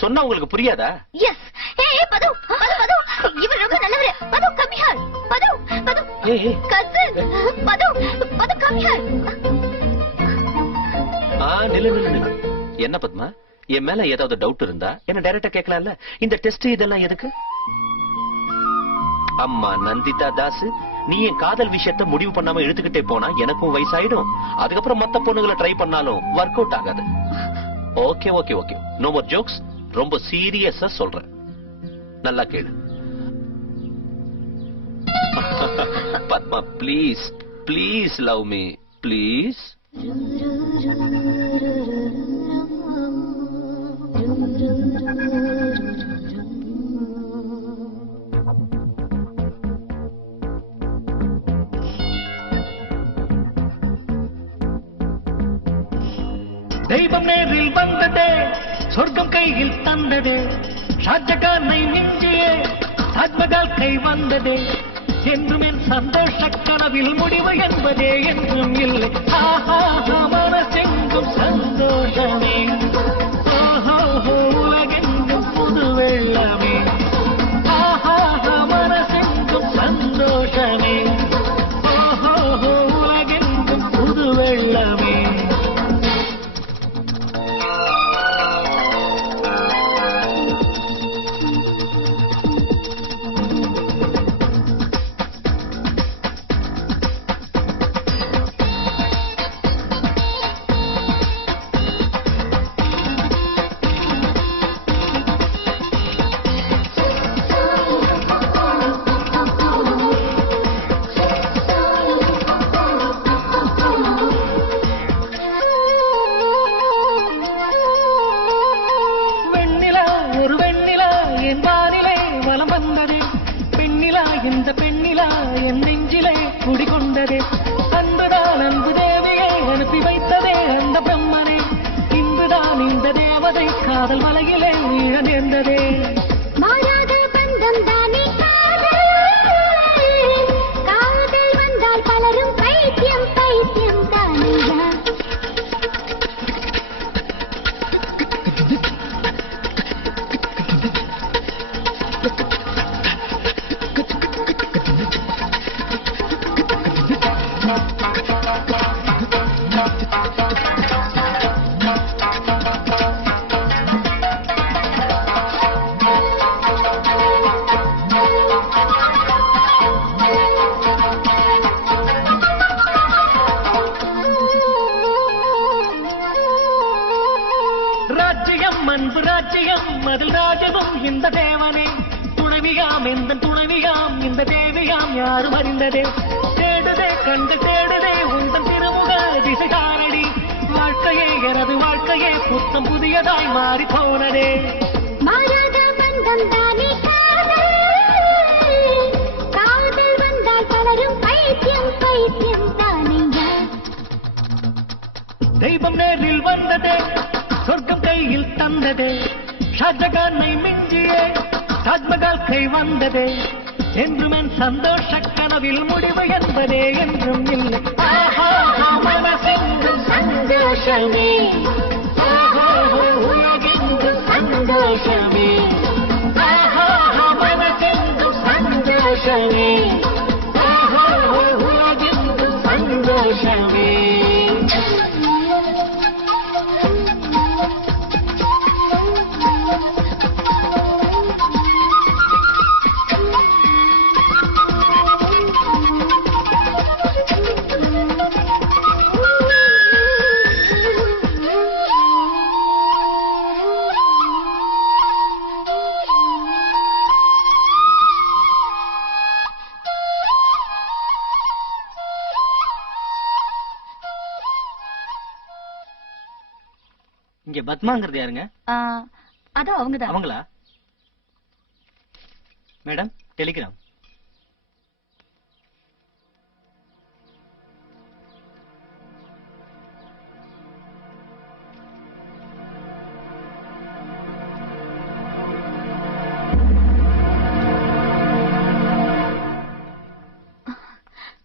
சொன்னா உங்களுக்கு புரியாதா? எஸ். ஏய் பது, பது பது, இவர் ரொம்ப நல்லவரே. பது கம் ஹியர். பது பது. ஏய் கசின். பது பது கம் ஹியர். நில்லு நில்லு நில்லு. என்ன பத்மா, என் மேல ஏதாவது டவுட் இருந்தா என்ன டைரக்டா கேட்கலாம்ல. இந்த டெஸ்ட் இதெல்லாம் எதுக்கு? அம்மா நந்திதா தாஸ், நீ என் காதல் விஷயத்த முடிவு பண்ணாம இழுத்துக்கிட்டே போனா எனக்கும் வயசாயிடும். அதுக்கப்புறம் மத்த பொண்ணுங்களை ட்ரை பண்ணாலும் ஒர்க் அவுட் ஆகாது. Okay okay okay, no more jokes. ரொம்ப சீரியஸா சொல்றேன், நல்லா கேளு. Padma please please love me please. தெய்வம் நேரில் வந்ததே, சொர்க்கம் கையில் தந்ததே, ஷாஜகானை மிஞ்சியே தாஜ்மஹால் கை வந்ததே. என்றும் என் சந்தோஷ கனவில் முடிவு என்பதே என்றும் இல்லை. மனசெங்கும் சந்தோஷமே, உலகெங்கும் புது வெள்ளமே. மனசெங்கும் சந்தோஷமே, உலகெங்கும் புது வெள்ளமே. காதல் மலையிலே வீழ நேர்ந்ததே. மாறாத பந்தம் தானே காதல். காதல் வந்தால் பலரும் பைத்தியம் பைத்தியம் தானே. ராஜ்யம் அதில் ராஜனும் இந்த தேவனே, துணைவியாம் எந்த துணைவியாம் இந்த தேவியாம் யாரும் அறிந்ததே. தேடுதே கண்டு தேடுதே உந்தன் திருமுக திசைகாரடி, வாழ்க்கையே எனது வாழ்க்கையே புத்தம் புதியதாய் மாறி போனதே. மாறாத பந்தம் தானே காதல், காதல் வந்தால் பலரும் பைத்தியம் பைத்தியம் தானேயா. தெய்வம் நேரில் வந்ததே, சொர்க்கம் கையில் தந்ததே, ஷாஜகானை மிஞ்சியே தாஜ்மஹால் கை வந்ததே. என்றும் என் சந்தோஷ கனவில் முடிவு என்பதே என்றும் இல்லை. ஆஹா மனசெங்கும் சந்தோஷமே, உலகெங்கும் சந்தோஷமே, ஆஹா மனசெங்கும் சந்தோஷமே, உலகெங்கும் சந்தோஷமே. இங்க பத்மாங்கிறது யாருங்க? அது அவங்கதான். அவங்களா? Madam Telegram.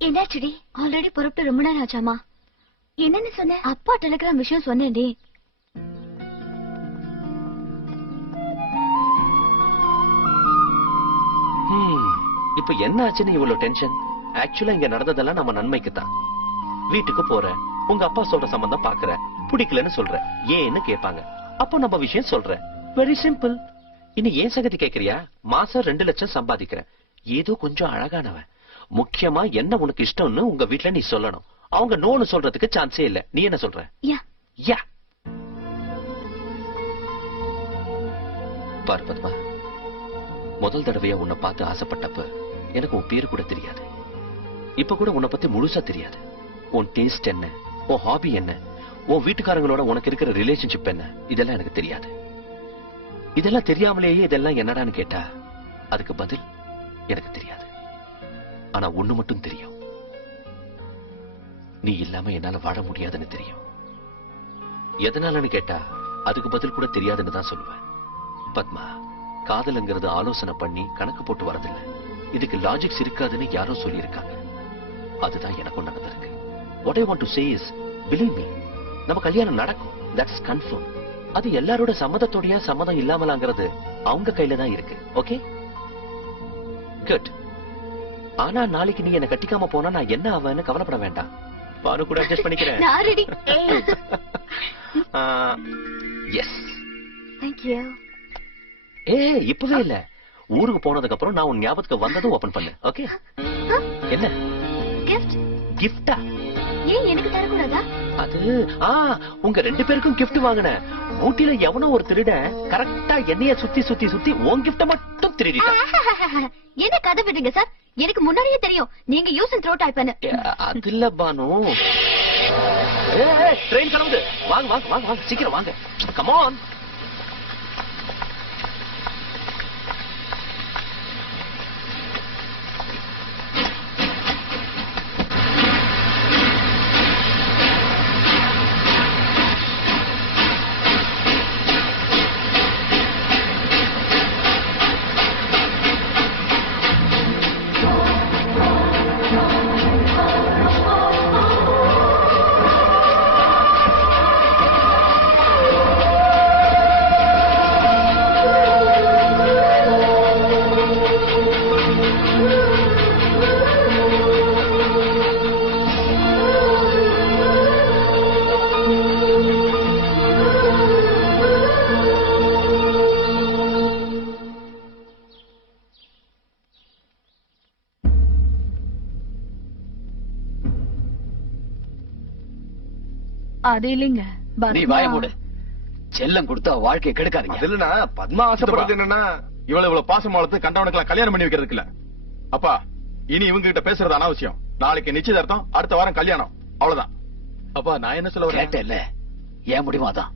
என்னாச்சுடி? ஆல்ரெடி புறப்பட்டு ரொம்ப நேரம் ஆச்சாமா. என்னன்னு சொன்ன? அப்பா டெலிகிராம் விஷயம் சொன்னேன்டி. இப்ப என்ன ஆச்சுன்னு இவ்வளவு டென்ஷன்? ஆக்சுவலா இங்க நடந்ததெல்லாம் நம்ம நன்மைக்கு தான். வீட்டுக்கு போற, உங்க அப்பா சொல்ற சம்பந்தம் பாக்குற, பிடிக்கலன்னு சொல்ற, ஏன்னு கேட்பாங்க. அப்போ நம்ம விஷயம் சொல்ற. Very simple. இனி ஏன் சகதி கேக்குறியா? மாசம் 2 லட்சம் சம்பாதிக்கிறேன், ஏதோ கொஞ்சம் அழகானவன், முக்கியமா என்ன உனக்கு இஷ்டம்னு உங்க வீட்டுல நீ சொல்லணும். அவங்க நோன்னு சொல்றதுக்கு சான்ஸே இல்ல. நீ என்ன சொல்ற? யா பாரு பத்மா, முதல் தடவையா உன்னை பார்த்து ஆசைப்பட்டப்ப எனக்கு உன் பேரு கூட தெரியாது. இப்ப கூட உன்னை பத்தி முழுசா தெரியாது. உன் டேஸ்ட் என்ன, உன் ஹாபி என்ன, உன் வீட்டுக்காரங்களோட உனக்கு இருக்கிற ரிலேஷன்ஷிப் என்ன, இதெல்லாம் எனக்கு தெரியாது. இதெல்லாம் தெரியாமலேயே இதெல்லாம் என்னடான்னு கேட்டா அதுக்கு பதில் எனக்கு தெரியாது. ஆனா ஒண்ணு மட்டும் தெரியும், நீ இல்லாம என்னால வாழ முடியாதுன்னு தெரியும். எதனாலன்னு கேட்டா அதுக்கு பதில் கூட தெரியாதுன்னு தான் சொல்லுவேன். பத்மா, காதலுங்கிறது ஆலோசனை பண்ணி கணக்கு போட்டு வரதில்லை. இதுக்கு லாஜிக்ஸ் இருக்காதுன்னு யாரோ சொல்லியிருக்காங்க. அதுதான் எனக்கும் நடந்திருக்கு. What I want to say is, believe me, நம்ம கல்யாணம் நடக்கும். That's confirmed. அது எல்லாரோட சம்மதத்தோடயா சம்மதம் இல்லாமலாங்கிறது அவங்க கையில தான் இருக்கு. Okay, good. ஆனா நாளைக்கு நீ என்ன கட்டிக்காம போனா நான் என்ன ஆவேன்னு கவலைப்பட வேண்டாம். பாரு கூட அட்ஜஸ்ட் பண்ணிக்கிறேன். Yes, thank you. இப்பவே இல்ல, ஊருக்கு போனதுக்கு அப்புறம் நான் உன் ஞாபகத்துக்கு வந்ததும் ஓபன் பண்ணு. ஓகே? என்ன கிஃப்ட்? கிஃப்டா? ஏன் எனக்கு தரக்கூடாதா? அது உங்க 2 பேருக்கும் கிஃப்ட் வாங்கினேன். ஊட்டில எவனோ ஒரு திருடன் கரெக்டா என்னைய சுத்தி சுத்தி சுத்தி உன் கிஃப்ட மட்டும் திருடிட்டான். என்ன கதை விடுங்க சார், எனக்கு முன்னாடியே தெரியும் நீங்க யூஸ் அண்ட் த்ரோ டைப்னு. அது இல்ல பானு. ட்ரெயின் கிளம்புது. வாங்க வாங்க வாங்க வாங்க, சீக்கிரம் வாங்க. Come on. அது இல்லைங்க. நீ வாய மூடு. செல்லம் கொடுத்தா வாழ்க்கையை கெடுக்காதீங்க. அதுல பத்மா ஆசைப்படுறது என்னன்னா இவ்வளவு பாசம் வளர்த்து கண்டவனுக்கு கல்யாணம் பண்ணி வைக்கிறதுக்கு இல்ல. அப்பா இனி இவங்க கிட்ட பேசுறது அனாவசியம். நாளைக்கு நிச்சயதார்த்தம், அடுத்த வாரம் கல்யாணம், அவ்வளவுதான். அப்பா நான் என்ன சொல்ல வரேன்? கேட்டேல்ல, ஏன் முடியுமாதான்.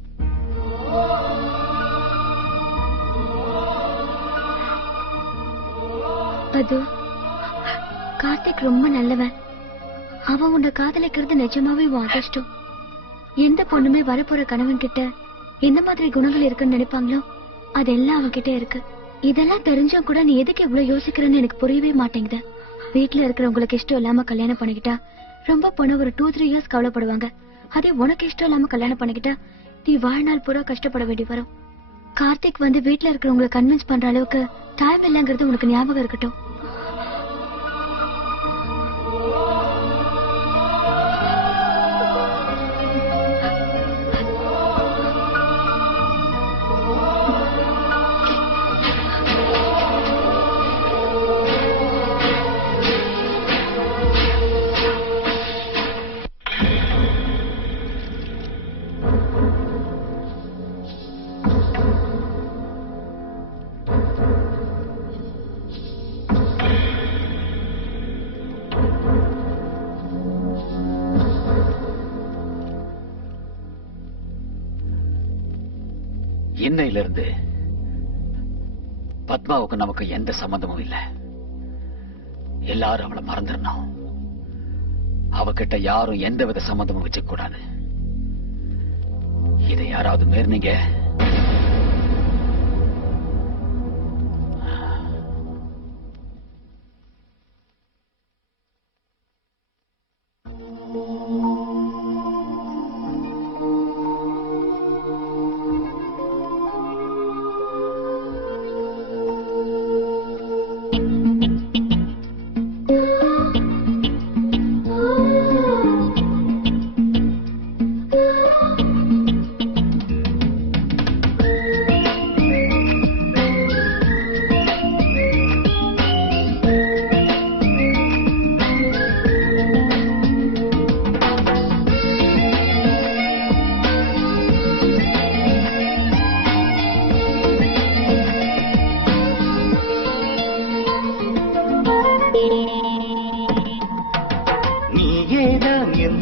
அது கார்த்திக் ரொம்ப நல்லவன். அவன் உன்னை காதலிக்கிறது நிஜமாவே அதிர்ஷ்டம். எந்த பொண்ணுமே வரப்போற கணவன் கிட்ட எந்த மாதிரி குணங்கள் இருக்குன்னு நினைப்பாங்களோ அதெல்லாம் அவன் கிட்ட இருக்கு. இதெல்லாம் தெரிஞ்சும் கூட நீ எதுக்கு இவ்வளவு யோசிக்கிறன்னு எனக்கு புரியவே மாட்டேங்குது. வீட்டுல இருக்கிறவங்களுக்கு இஷ்டம் இல்லாம கல்யாணம் பண்ணிக்கிட்டா ரொம்ப பொண்ணு ஒரு 2-3 இயர்ஸ் கவலைப்படுவாங்க. அதே உனக்கு இஷ்டம் இல்லாம கல்யாணம் பண்ணிக்கிட்டா நீ வாழ்நாள் பூரா கஷ்டப்பட வேண்டி வரும். கார்த்திக் வந்து வீட்டுல இருக்கிறவங்களை கன்வின்ஸ் பண்ற அளவுக்கு டைம் இல்லங்கிறது உனக்கு ஞாபகம் இருக்கட்டும். இன்னையிலிருந்து பத்மாவுக்கு நமக்கு எந்த சம்பந்தமும் இல்ல. எல்லாரும் அவளை மறந்துடணும். அவகிட்ட யாரும் எந்தவித சம்பந்தமும் வச்சுக்க கூடாது. இதை யாராவது மீறினீங்க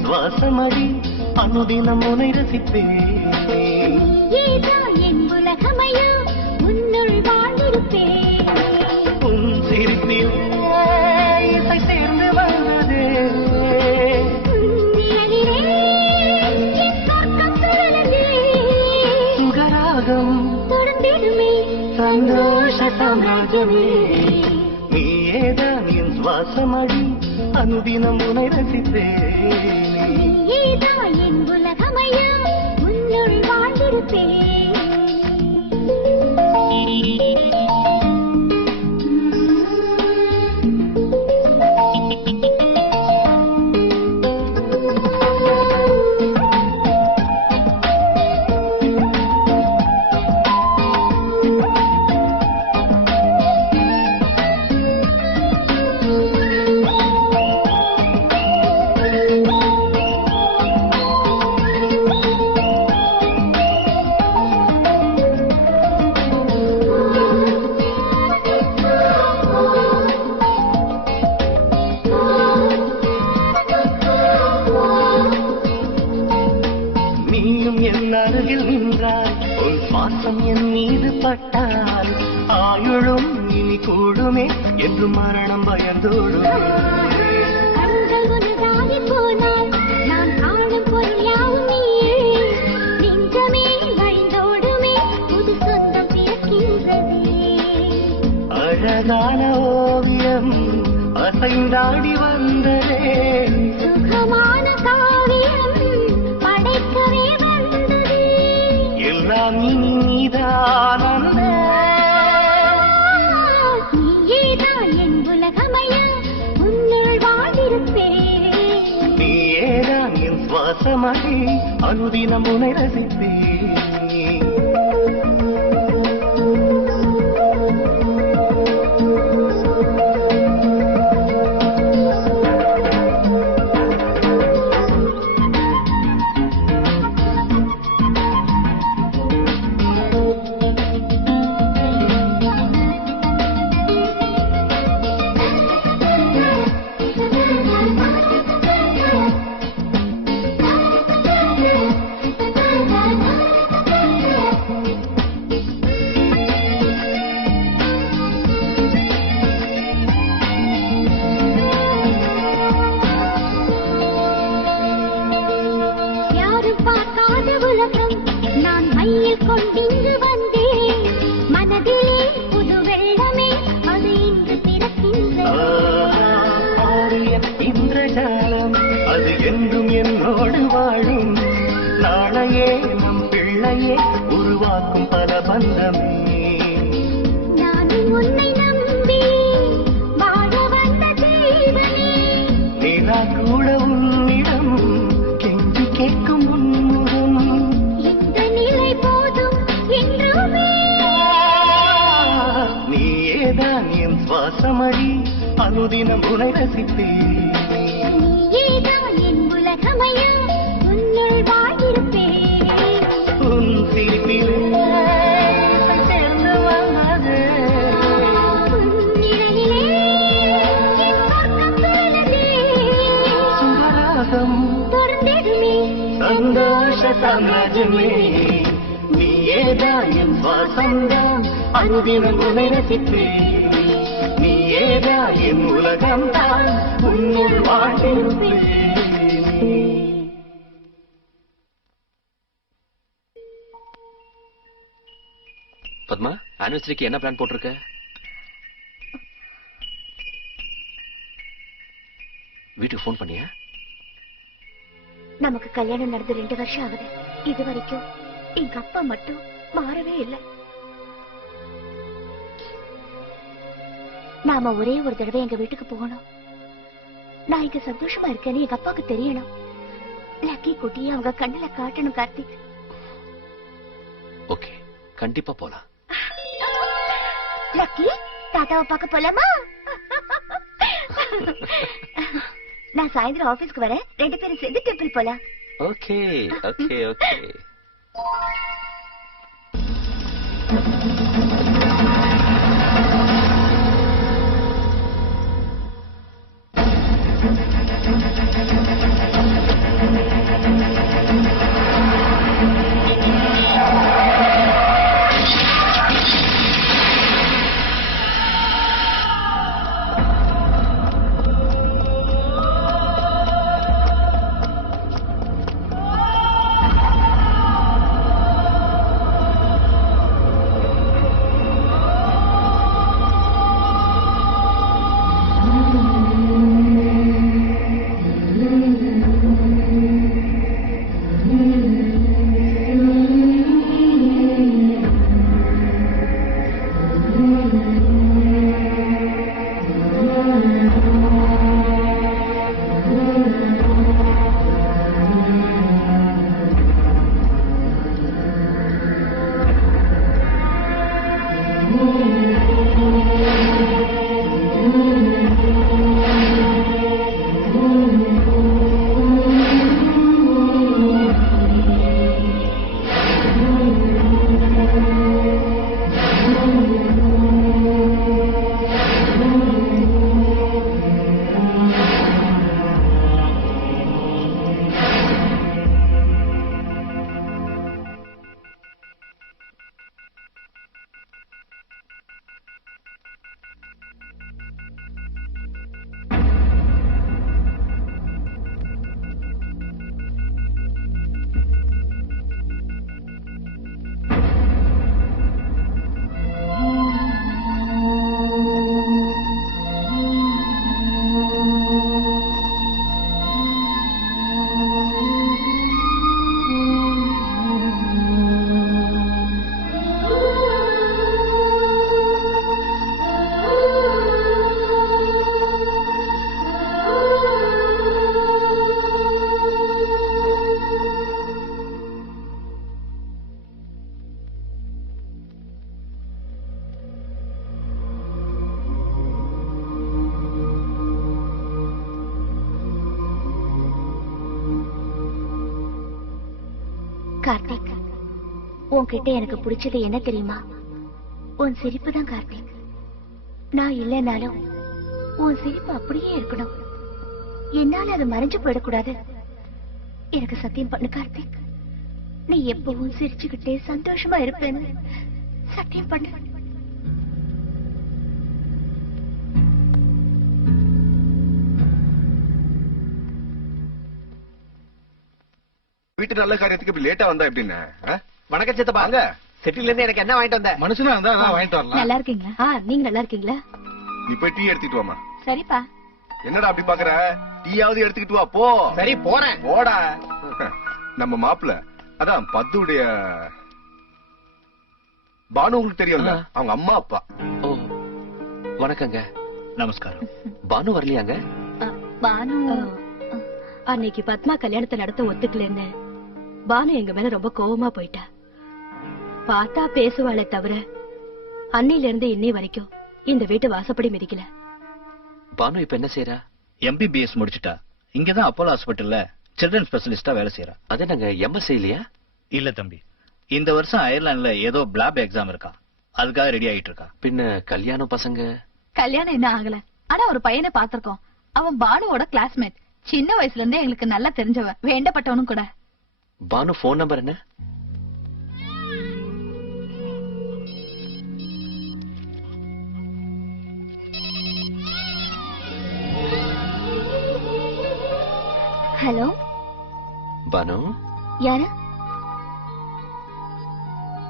சுவாசமடி அனுதினம் உனை ரசிப்பேன். உன் சிரிப்பில் இசை சேர்ந்து வந்ததே. சுகராகம் சந்தோஷ சாம்ராஜ்யமே. நீயேதான் என் சுவாசமடி அனுதினம் உனை ரசிப்பேன். ஆயுளும் இனி கூடுமே என்று மரணம் பயந்தோடும். அழகான ஓவியம் அசைந்தாடி வந்ததே. சுகமான காவியம் படைக்கவே வந்ததே. எல்லாம் இனி நீதான். சுவாசமடி அனுதினம் உனை ரசிப்பேன். என்னோடு வாழும் நாளையே நம் பிள்ளையே உருவாக்கும் பல பந்தமே. நானும் உன்னை நம்பி வாழ வந்த தேவனே, நிலா கூட உன்னிடம் கெஞ்சி கேட்கும் உன்முகம். இந்த நிலை போதும் என்றுமே. நீயேதான் என் சுவாசமழி, அனுதினம் உனை ரசிப்பேன். நீயேதான் என் உலகமையா, உன்னுள் வாழ்ந்திருப்பேன். உன் சிரிப்பிலே சேர்ந்து வந்தது உன் நிழலிலே என் சொர்க்கம் பிறந்ததே. சுகராகம் தொடர்ந்திடுமே சந்தோஷ சாம்ராஜ்யமே. நீயேதான் என் சுவாசம்தான், அனுதினம் உனை ரசிப்பேன். நீயேதான் என் உலகம்தான், உன்னுள் வாழ்ந்திருப்பேன். பத்மா, ஆனிவர்சரிக்கு என்ன பிளான் போட்டிருக்க? வீட்டுக்கு ஃபோன் பண்ணியா? நமக்கு கல்யாணம் நடந்து 2 வருஷம் ஆகுது. இது வரைக்கும் எங்க அப்பா மட்டும் மாறவே இல்லை. நாம ஒரே ஒரு தடவை எங்க வீட்டுக்கு போகணும். நான் இங்க சந்தோஷமா இருக்கேன்னு எங்க அப்பாவுக்கு தெரியணும். லக்கி குட்டியை அவங்க கண்ணுல காட்டணும். கார்த்திக், ஓகே, கண்டிப்பா போலாம். லக்கி, தாத்தாவை பார்க்க போலாமா? நான் சாயந்தரம் ஆபீஸ்க்கு வரேன். 2 பேரும் சேர்ந்து டெம்பிள் போலாம். Okay okay okay. கார்த்திக், உன்கிட்ட எனக்கு பிடிச்சது என்ன தெரியுமா? உன் சிரிப்பு தான் கார்த்திக். நான் இல்லைனாலும் உன் சிரிப்பு அப்படியே இருக்கணும். என்னால அது மறைஞ்சு போயிடக்கூடாது. எனக்கு சத்தியம் பண்ணு கார்த்திக். நீ எப்பவும் சிரிச்சுக்கிட்டே சந்தோஷமா இருப்பேன்னு சத்தியம் பண்ணு. வீட்டு நல்ல காரியத்துக்கு இப்படி லேட்டா வந்தா எப்படின்னு? வணக்கம் சித்தப்பாங்க. செட்டில இருந்து எனக்கு என்ன வாங்கிட்டு வந்த? மனுஷனா இருந்தா நான் வாங்கிட்டு வரலாம். நல்லா இருக்கீங்களா? நீங்க நல்லா இருக்கீங்களா? நீ போய் டீ எடுத்துட்டு வாமா. சரிப்பா. என்னடா அப்படி பாக்குற? டீயாவது எடுத்துக்கிட்டு வா போ. சரி போறேன். போடா. நம்ம மாப்பிள்ள அதான் பத்துடைய பானு உங்களுக்கு தெரியும்ல, அவங்க அம்மா அப்பா. ஓ வணக்கங்க. நமஸ்காரம். பானு வரலையாங்க? பானு அன்னைக்கு பத்மா கல்யாணத்தை நடத்த ஒத்துக்கலன்னு பானு எங்க மேல ரொம்ப கோவமா போயிட்டா. பார்த்தா பேசுவாளே தவிர அன்னையில இருந்து இன்னை வரைக்கும் இந்த வீட்டு வாசப்படி மிதிக்கல. பானு இப்ப என்ன செய்யறா? எம்பிபிஎஸ் முடிச்சுட்டா. இங்கதான் அப்போலோ ஹாஸ்பிட்டல்ல சில்ட்ரன் ஸ்பெஷலிஸ்டா வேலை செய்யறா. அது நாங்க எம்எஸ்சி இல்லையா? இல்ல தம்பி, இந்த வருஷம் அயர்லாந்துல ஏதோ பிளாப் எக்ஸாம் இருக்கா, அதுக்காக ரெடி ஆயிட்டு இருக்கா. பின்ன கல்யாணம் பசங்க? கல்யாணம் என்ன ஆகல, ஆனா ஒரு பையனை பாத்திருக்கோம். அவன் பானுவோட கிளாஸ்மேட். சின்ன வயசுல இருந்தே எங்களுக்கு நல்லா தெரிஞ்சவன், வேண்டப்பட்டவனும் கூட. பானு போன் நம்பர் என்ன? ஹலோ பானு. யாரு?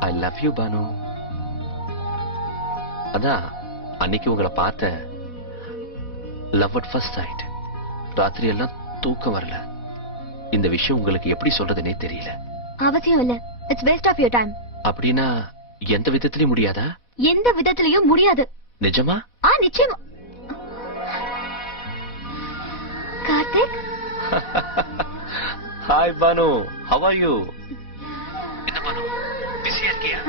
I love you Banu. அதான் அன்னைக்கு உங்களை பார்த்த லவ் அட் ஃபர்ஸ்ட் சைட். ராத்திரி எல்லாம் தூக்கம் வரல. இந்த விஷயம் உங்களுக்கு எப்படி சொல்றதுனே தெரியல. அவசியம் இல்ல. It's waste of your time. அப்படின்னா எந்த விதத்திலயும் முடியாதா? எந்த விதத்திலயும் முடியாது. நிஜமா? நிச்சயமா. Karthik. Hi Banu, how are you? என்ன பானு, பிஸியா இருக்கியா?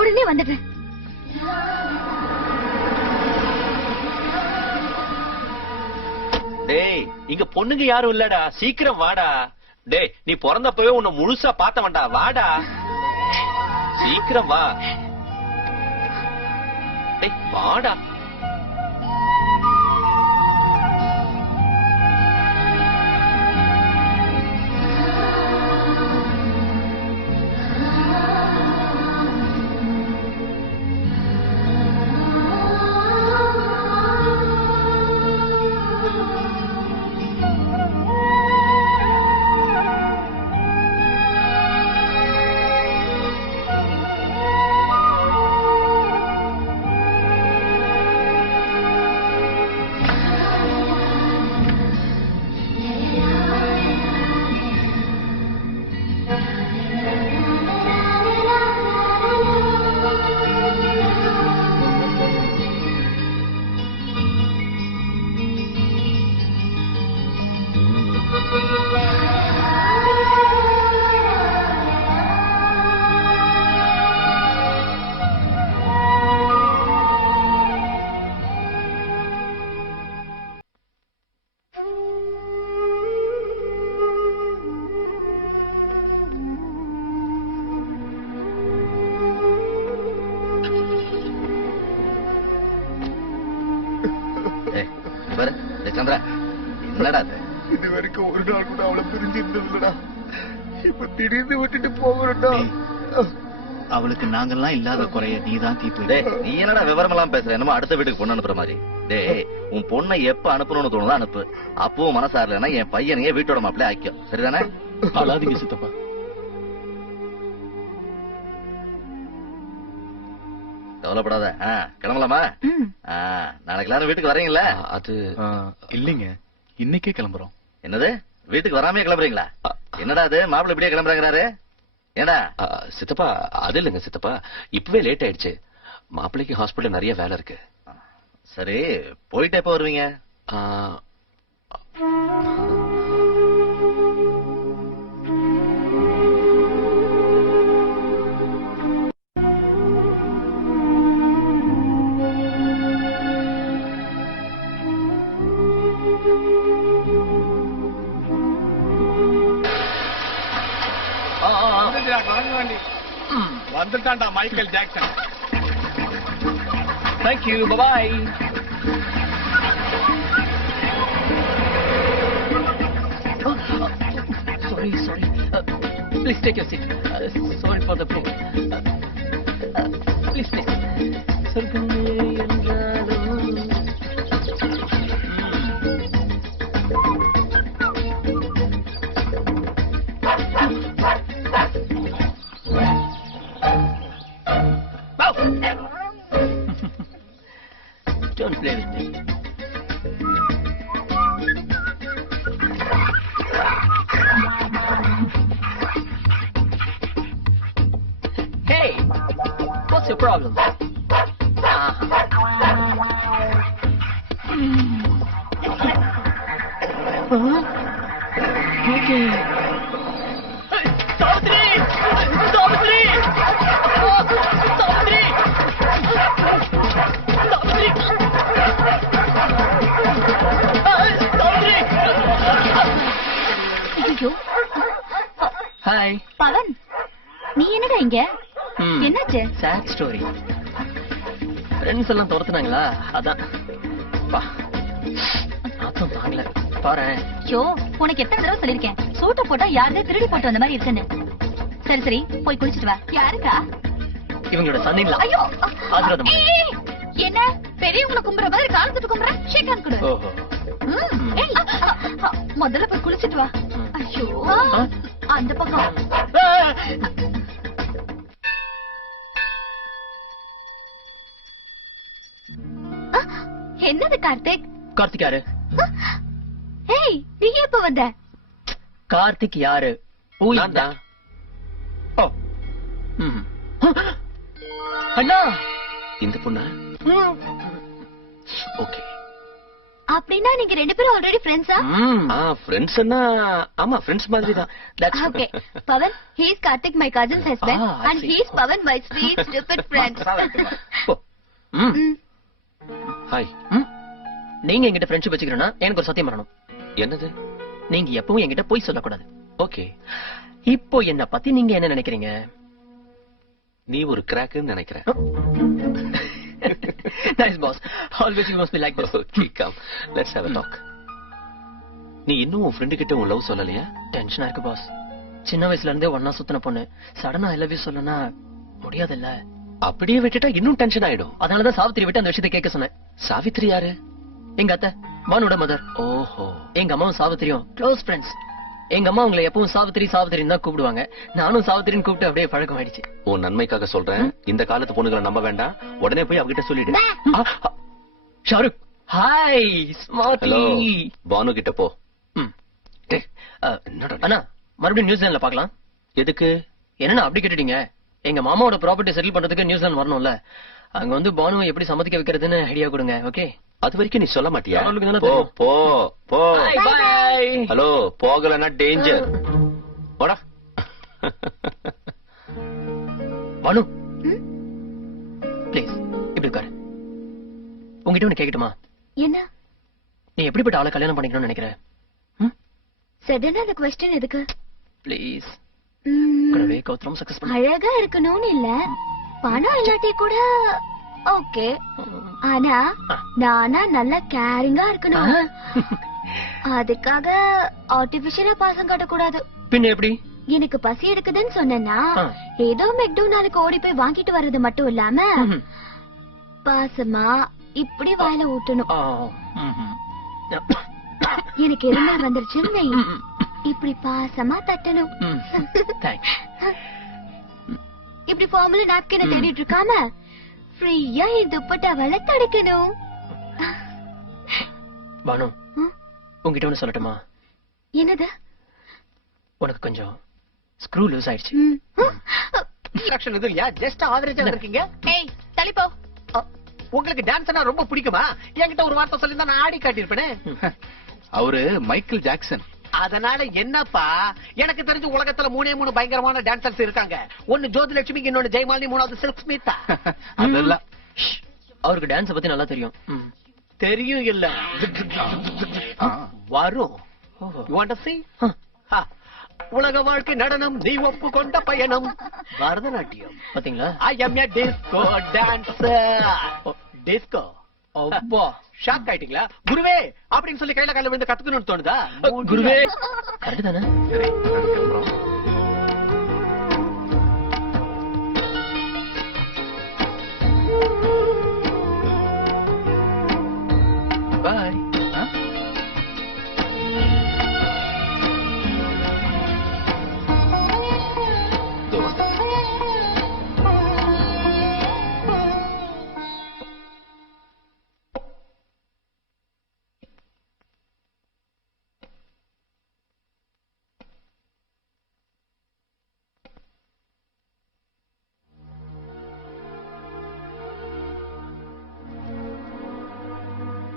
உடனே வந்துடுறேன். டேய், இங்க பொண்ணுங்க யாரும் இல்லடா, சீக்கிரம் வாடா. டேய், நீ பிறந்தப்பவே உன்னை முழுசா பார்த்தவன்டா, வாடா சீக்கிரம் வா. டேய் வாடா. சந்திரா, என்னடா இது வரைக்கும் ஒரு நாள் கூட அவளை பிரிஞ்சு இருந்ததுலடா. இப்ப திடீர்னு விட்டுட்டு போகிறடா. அவளுக்கு நாங்கெல்லாம் இல்லாத குறைய நீதான் தீர்த்து. நீ என்னடா விவரம் எல்லாம் பேசுற? என்னமோ அடுத்த வீட்டுக்கு பொண்ணு அனுப்புற மாதிரி. டேய், உன் பொண்ணை எப்ப அனுப்பணும்னு தோணுதோ அனுப்பு. அப்பவும் மனசாரலன்னா என் பையனையே வீட்டோட மாப்பிள்ளை ஆக்கும். சரிதானே? அழாதீங்க சித்தப்பா. கவலைப்படாத. கிளம்பலாமா? நாளைக்கு எல்லாரும் வீட்டுக்கு வரீங்களா? அது இல்லைங்க, இன்னைக்கே கிளம்புறோம். என்னது, வீட்டுக்கு வராமே கிளம்புறீங்களா? என்னடா அது, மாப்பிள்ளை இப்படியே கிளம்புறாங்கிறாரு? ஏடா சித்தப்பா, அது இல்லைங்க சித்தப்பா, இப்பவே லேட் ஆயிடுச்சு. மாப்பிள்ளைக்கு ஹாஸ்பிட்டல் நிறைய வேலை இருக்கு. சரி, போயிட்டு எப்ப வருவீங்க? வந்துட்டான்டா Michael Jackson. Thank you, bye-bye. Sorry. Please take your seat. Sorry for the pain. Please. Don't play with me. What's your problem? Okay. Savitri, Savitri, Savitri, Savitri, ஐயோ ஹாய். பவன், நீ என்னடா இங்க? என்னாச்சு? Chat story. ஃப்ரெண்ட்ஸ் எல்லாம் துரத்துனாங்களா, அதான். பா நாத்தம் தாங்கல பாரு. ஐயோ, உனக்கு எத்தனை தடவை சொல்லிருக்கேன், சூட்ட போட்டா யாருதே திருடி போட்டு வந்த மாதிரி இருக்குன்னு. சரி சரி, போய் குளிச்சிட்டு வா. யாருக்கா? இவங்களோட சன்னிங்களா? ஐயோ, ஆசீர்வாதம். என்ன பெரியவங்களை கும்புற மாதிரி காலத்துட்டு கும்புற? ஷேக் ஹேண்ட் கொடு. ஓஹோ. முதல்ல போய் குளிச்சிட்டு வா. ஐயோ, அந்த பக்கம். என்னது கார்த்திக்? கார்த்திக் யாரு? ஏய், நீ எப்ப வந்த? கார்த்திக் யாரு? அண்ணா, இந்த பொண்ணா? ஓகே. அப்படின்னா நீங்க ரெண்டு பேரும் ஆல்ரெடி ஃப்ரெண்ட்ஸா? ஃப்ரெண்ட்ஸ்னா ஆமா, ஃப்ரெண்ட்ஸ் மாதிரி தான். Okay. Pavan, he is Karthik, my cousin's husband, and he is Pavan, my sweet stupid friend. Hi. நீங்க என்கிட்ட ஃப்ரெண்ட்ஷிப் வச்சுக்கிறேன்னா எனக்கு ஒரு சத்தியம் பண்ணணும். என்னது? நீங்க எப்பவும் என்கிட்ட போய் சொல்லக்கூடாது. ஓகே. இப்போ என்ன பத்தி நீங்க என்ன நினைக்கிறீங்க? நீ ஒரு கிராக்னு நினைக்கிறேன். Nice boss. Always you must be like this. Okay, come. Let's have a talk. நீ இன்னும் உன் ஃப்ரெண்ட் கிட்ட உன் லவ் சொல்லலையா? டென்ஷனா இருக்கு பாஸ். சின்ன வயசுல இருந்தே ஒண்ணா சுத்தின பொண்ணு சடனா ஐ லவ் யூ சொல்லனா முடியாதுல்ல. அப்படியே விட்டுட்டா இன்னும் டென்ஷன் ஆயிடும். அதனாலதான் சாவித்திரி விட்டு அந்த விஷயத்தை கேட்க சொன்னேன். சாவித்ரி யாரு? எங்க அத்தை, பானுவோட மதர். ஓஹோ. எங்க அம்மாவும் சாவித்திரியும் க்ளோஸ் ஃப்ரெண்ட்ஸ். எங்க அம்மா உங்களை எப்பவும் சாவித்திரி சாவித்திரின்னு தான் கூப்பிடுவாங்க. நானும் சாவித்திரின்னு கூப்பிட்டு அப்படியே பழக்கம் ஆயிடுச்சு. உன் நன்மைக்காக சொல்றேன், இந்த காலத்து பொண்ணுகளை நம்ப வேண்டாம். உடனே போய் அவகிட்ட சொல்லிடு. Shahrukh, hi smartly. Hello, Banu கிட்ட போ. அண்ணா, மறுபடியும் நியூசிலாந்துல பாக்கலாம். எதுக்கு? என்னன்னா அப்படி கேட்டுட்டீங்க? எங்க மாமாவோட ப்ராப்பர்ட்டி செட்டில் பண்றதுக்கு நியூசிலாந்து வரணும்ல. அங்க வந்து பானுவை எப்படி சம்மதிக்க வைக்கிறதுன்னு ஐடியா கொடுங்க. ஓகே. அது வரைக்கும் நீ சொல்ல மாட்டியா? போ போ போ. பை. ஹலோ, போகலன்னா டேஞ்சர். போடா. பானு, ப்ளீஸ் இப்படி உட்காரு. உங்ககிட்ட ஒண்ணு கேட்கட்டுமா? என்ன? நீ எப்படிப்பட்ட ஆளை கல்யாணம் பண்ணிக்கணும்னு நினைக்கிற? சடனா அந்த क्वेश्चन எதுக்கு? ப்ளீஸ். அழகா இருக்கணும்னு இல்ல, பணம் இல்லாட்டி கூட ஓகே. ஆனா நானா நல்லா கேரிங்கா இருக்கணும். அதுக்காக ஆர்டிபிஷியலா பாசம் காட்டக்கூடாது. பின்ன எப்படி? எனக்கு பசி எடுக்குதுன்னு சொன்னா ஏதோ மெக்டோனாலுக்கு ஓடி போய் வாங்கிட்டு வர்றது மட்டும் இல்லாம பாசமா இப்படி வாயில ஊட்டணும். எனக்கு இருமல் வந்துருச்சுன்னு இப்படி பாசமா தட்டணும். இப்படி ஃபார்முலா நாப்கினை தேடிட்டு இருக்காம ஃப்ரீயா என் துப்பட்டாவால தடுக்கணும். பானு, உங்ககிட்ட ஒண்ணு சொல்லட்டுமா? என்னது? உனக்கு கொஞ்சம் ஸ்க்ரூ லூஸ் ஆயிடுச்சு. செலக்ஷன் இது இல்லையா? ஜஸ்ட் ஆவரேஜா இருக்கீங்க. ஏய், தள்ளிப்போ. உங்களுக்கு டான்ஸ்னா ரொம்ப பிடிக்குமா? என்கிட்ட ஒரு வார்த்தை சொல்லிருந்தா நான் ஆடி காட்டியிருப்பேனே. அவரு மைக்கேல் ஜாக்சன். அதனால என்னப்பா, எனக்கு தெரிஞ்ச உலகத்துல 3 பயங்கரமான டான்சர்ஸ் இருக்காங்க. ஒன்னு ஜோதிலட்சுமி, இன்னொன்னு ஜெயமாலினி, மூணாவது சில்க் ஸ்மிதா. அதெல்லாம் அவருக்கு டான்ஸ் பத்தி நல்லா தெரியும். தெரியும் இல்ல வரும். You want to see? உலக வாழ்க்கை நடனம், நீ ஒப்புக்கொண்ட பயணம், பரதநாட்டியம். பாத்தீங்களா? I am a disco dancer. Disco. அப்பா, ஷாக் ஆயிட்டீங்களா? குருவே அப்படின்னு சொல்லி கையில கையில விழுந்து கத்துக்கணும்னு தோணுதா? குருவே கரெக்ட் தானே? பாய்.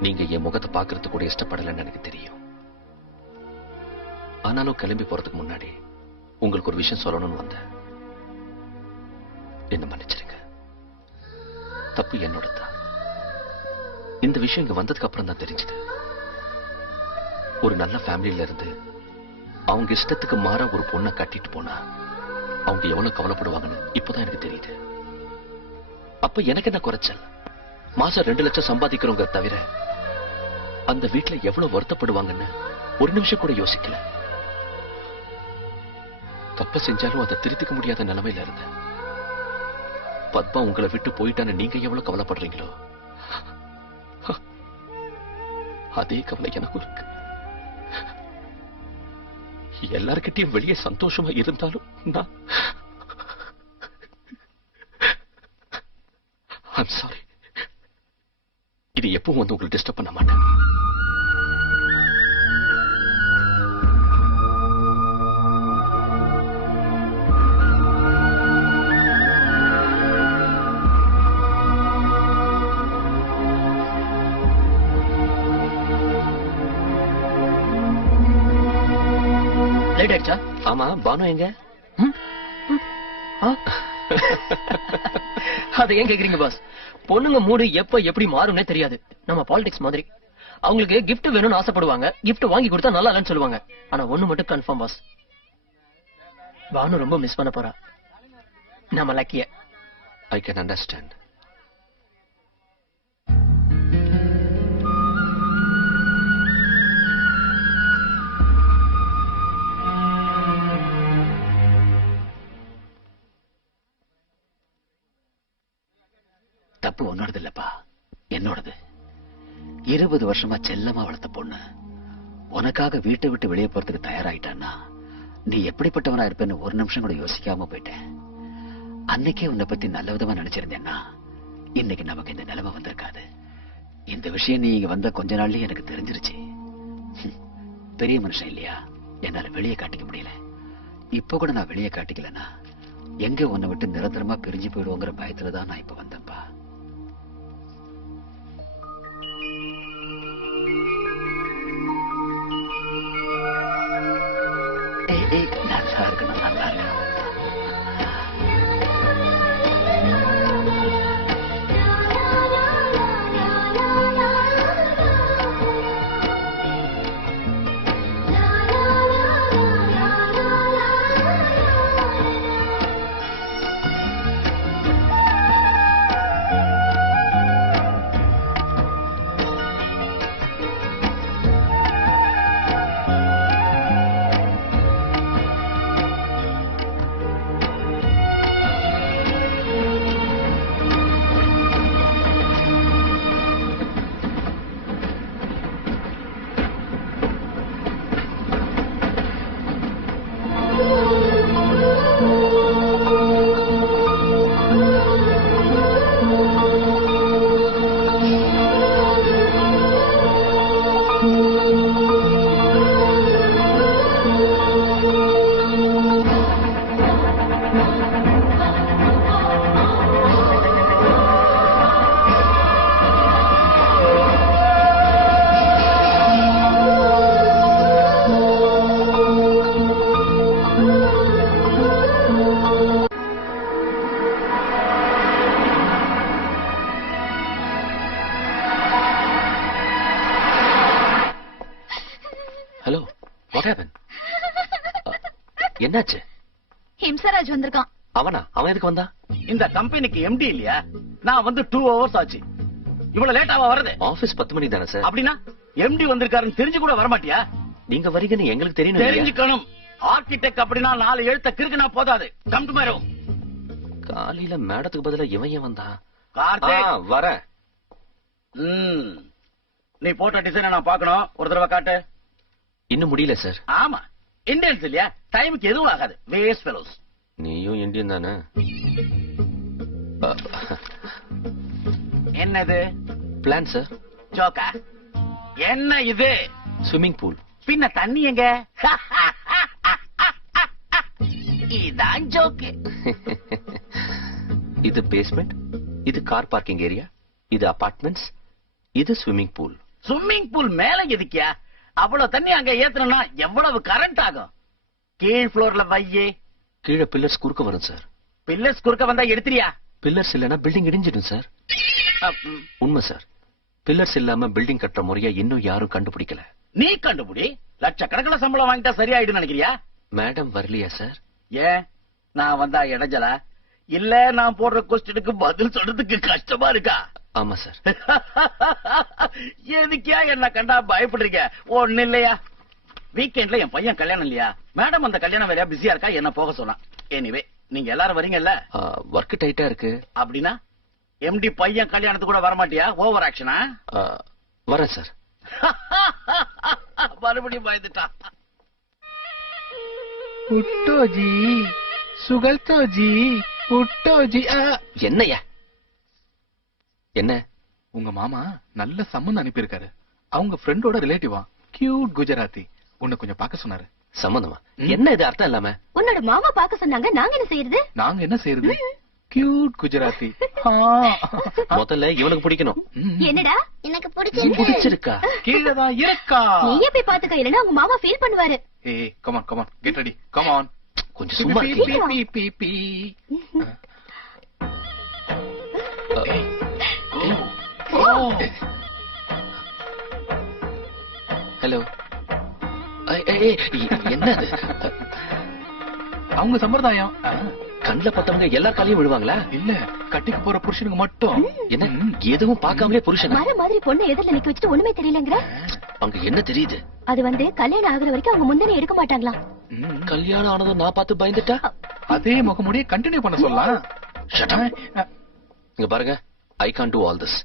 நீங்க என் முகத்தை பாக்குறது கூட இஷ்டப்படலன்னு எனக்கு தெரியும். ஆனாலும் கிளம்பி போறதுக்கு முன்னாடி உங்களுக்கு ஒரு விஷயம் சொல்லணும்னு வந்தேன். என்ன மன்னிச்சிருங்க, தப்பு என்னோட தான். இந்த விஷயம் இங்க வந்ததுக்கு அப்புறம் தான் தெரிஞ்சது. ஒரு நல்ல ஃபேமிலியில இருந்து அவங்க இஷ்டத்துக்கு மாற ஒரு பொண்ணை கட்டிட்டு போனா அவங்க எவ்வளவு கவலைப்படுவாங்கன்னு இப்பதான் எனக்கு தெரியுது. அப்ப எனக்கு என்ன குறைச்சல்? மாசம் 2 லட்சம் சம்பாதிக்கிறவங்க தவிர அந்த வீட்டுல எவ்வளவு வருத்தப்படுவாங்கன்னு ஒரு நிமிஷம் கூட யோசிக்கல. தப்ப செஞ்சாலும் அதை திருத்திக்க முடியாத நிலைமையில இருந்த பத்மா உங்களை விட்டு போயிட்டான்னு நீங்க எவ்வளவு கவலைப்படுறீங்களோ அதே கவலை எனக்கும் இருக்கு. எல்லார்கிட்டயும் வெளியே சந்தோஷமா இருந்தாலும் நான் ஐம் சாரி. இது எப்பவும் வந்து உங்களுக்கு டிஸ்டர்ப் பண்ண மாட்டேன். லேட் ஆயிடுச்சா? ஆமா, பானு எங்க? அதை ஏன் கேக்குறீங்க பாஸ்? பொண்ணுங்க மூடு எப்ப எப்படி மாறும்னே தெரியாது. நம்ம பாலிடிக்ஸ் மாதிரி. அவங்களுக்கு gift வேணும்னு ஆசைப்படுவாங்க, gift வாங்கி கொடுத்தா நல்லா இல்லைன்னு சொல்லுவாங்க. ஆனா ஒண்ணு மட்டும் கன்ஃபார்ம் பாஸ், பானு ரொம்ப மிஸ் பண்ண போறா. நம்ம லக்கிய. I can understand. தப்பு உன்னோடது இல்லப்பா, என்னோடது. 20 வருஷமா செல்லமா வளர்த்த பொண்ணு உனக்காக வீட்டை விட்டு வெளியே போறதுக்கு தயாராயிட்டான்னா நீ எப்படிப்பட்டவனா இருப்பேன்னு ஒரு நிமிஷம் கூட யோசிக்காம போயிட்டேன். அன்னைக்கே உன்னை பத்தி நல்ல விதமா நினைச்சிருந்தேன்னா இன்னைக்கு நமக்கு இந்த நிலைமை வந்திருக்காது. இந்த விஷயம் நீ இங்க வந்த கொஞ்ச நாள்லயே எனக்கு தெரிஞ்சிருச்சு. பெரிய மனுஷன் இல்லையா, என்னால வெளியே காட்டிக்க முடியல. இப்ப கூட நான் வெளியே காட்டிக்கலன்னா எங்க உன்னை விட்டு நிரந்தரமா பிரிஞ்சு போயிடுவோங்கிற பயத்துலதான் நான் இப்ப வந்தேன்ப்பா. நல்லா இருக்கணும், நல்லா இருக்கணும். என்னாச்சு? ஹிம்சராஜ் வந்திருக்கான். அவனா? அவன் எதுக்கு வந்தா? இந்த கம்பெனிக்கு எம்டி இல்லையா? நான் வந்து 2 hours ஆச்சு. இவ்வளவு லேட்டாவா வருது? ஆபீஸ் 10 மணி தானே சார். அப்படின்னா எம்டி வந்திருக்காருன்னு தெரிஞ்சு கூட வரமாட்டியா? நீங்க வரீங்கன்னு எங்களுக்கு தெரியணும். தெரிஞ்சுக்கணும். ஆர்கிடெக்ட் அப்படின்னா 4 எழுத்த கிறுக்குனா போதாது. Come to my room. காலையில மேடத்துக்கு பதிலா இவன் ஏன் வந்தா? கார்த்திக் வர. நீ போட்ட டிசைனை நான் பார்க்கணும். ஒரு தடவை காட்டு. இன்னும் முடியல சார். ஆமா, இந்தியன்ஸ் இல்லையா? டைமுக்கு எதுவும் ஆகாது. Waste fellows. நீயும் இந்தியன் தானே? என்னது? Plan sir. ஜோக்கா? என்ன இது? Swimming pool. பின்ன தண்ணி எங்க? இதான் ஜோக்கு. இது பேஸ்மெண்ட், இது கார் பார்க்கிங் ஏரியா, இது அபார்ட்மெண்ட்ஸ், இது ஸ்விம்மிங் பூல். ஸ்விம்மிங் பூல் மேல எதுக்கியா? அவ்வளவு தண்ணி அங்க ஏத்தணும்னா எவ்வளவு கரண்ட் ஆகும்? கீழ் ஃப்ளோர்ல வையே. கீழே பில்லர்ஸ் குறுக்க வரும் சார். பில்லர்ஸ் குறுக்க வந்தா எடுத்துறியா? பில்லர்ஸ் இல்லனா பில்டிங் இடிஞ்சிடும் சார். உண்மை சார். பில்லர்ஸ் இல்லாம பில்டிங் கட்டுற முறையா இன்னும் யாரும் கண்டுபிடிக்கல. நீ கண்டுபிடி. லட்சக்கணக்கில் சம்பளம் வாங்கிட்டா சரியாயிடும் நினைக்கிறியா? மேடம் வரலையா சார்? ஏன் நான் வந்தா இடைஞ்சலா? இல்ல நான் போடுற கொஸ்டினுக்கு பதில் சொல்றதுக்கு கஷ்டமா இருக்கா? ஆமா சார். எதுக்கியா என்ன கண்டா பயப்படுறீங்க? ஒண்ணு இல்லையா, வீக்கெண்ட்ல என் பையன் கல்யாணம் இல்லையா? மேடம் அந்த கல்யாணம் வேலையா பிஸியா இருக்கா, என்ன போக சொன்னா. எனிவே நீங்க எல்லாரும் வரீங்கல்ல? ஒர்க் டைட்டா இருக்கு. அப்படின்னா எம்டி பையன் கல்யாணத்துக்கு கூட வரமாட்டியா? ஓவர் ஆக்ஷனா? வரேன் சார். மறுபடியும் பயந்துட்டா. உட்டோஜி சுகல்தோஜி உட்டோஜி. என்னையா என்ன? உங்க மாமா நல்ல சம்மந்தம் அனுப்பியிருக்காரு. அவங்க ஃப்ரெண்டோட ரிலேட்டிவா, கியூட் குஜராத்தி. உன்னை கொஞ்சம் பார்க்க சொன்னாரு. சம்மந்தமா? என்ன இது அர்த்தம் இல்லாம? உன்னோட மாமா பார்க்க சொன்னாங்க, நாங்க என்ன செய்யறது? நாங்க என்ன செய்யறது? கியூட் குஜராத்தி. முதல்ல இவனுக்கு பிடிக்கணும். என்னடா எனக்கு பிடிச்சிருக்கா? கீழதான் இருக்கா? நீயே போய் பாத்துக்க, இல்லன்னா உங்க மாமா ஃபீல் பண்ணுவாரு. ஏய் come on come on, get ready, come on. கொஞ்சம் சும்மா ஹலோ. என்னது? அவங்க சம்பிரதாயம். கண்ணுல பத்தவங்க எல்லா காலையும் விழுவாங்களா? இல்ல, கட்டிக்கு போற புருஷனுக்கு மட்டும். என்ன எதுவும் பார்க்காமலே புருஷன் மர மாதிரி பொண்ணு எதிரில நிக்க வச்சுட்டு ஒண்ணுமே தெரியலங்கிற? அங்க என்ன தெரியுது? அது கல்யாணம் ஆகுற வரைக்கும் அவங்க முன்னணி எடுக்க மாட்டாங்களா? கல்யாணம் ஆனதும் நான் பார்த்து பயந்துட்டா அதே முகமுடிய கண்டினியூ பண்ண சொல்லலாம். இங்க பாருங்க, I can't do all this.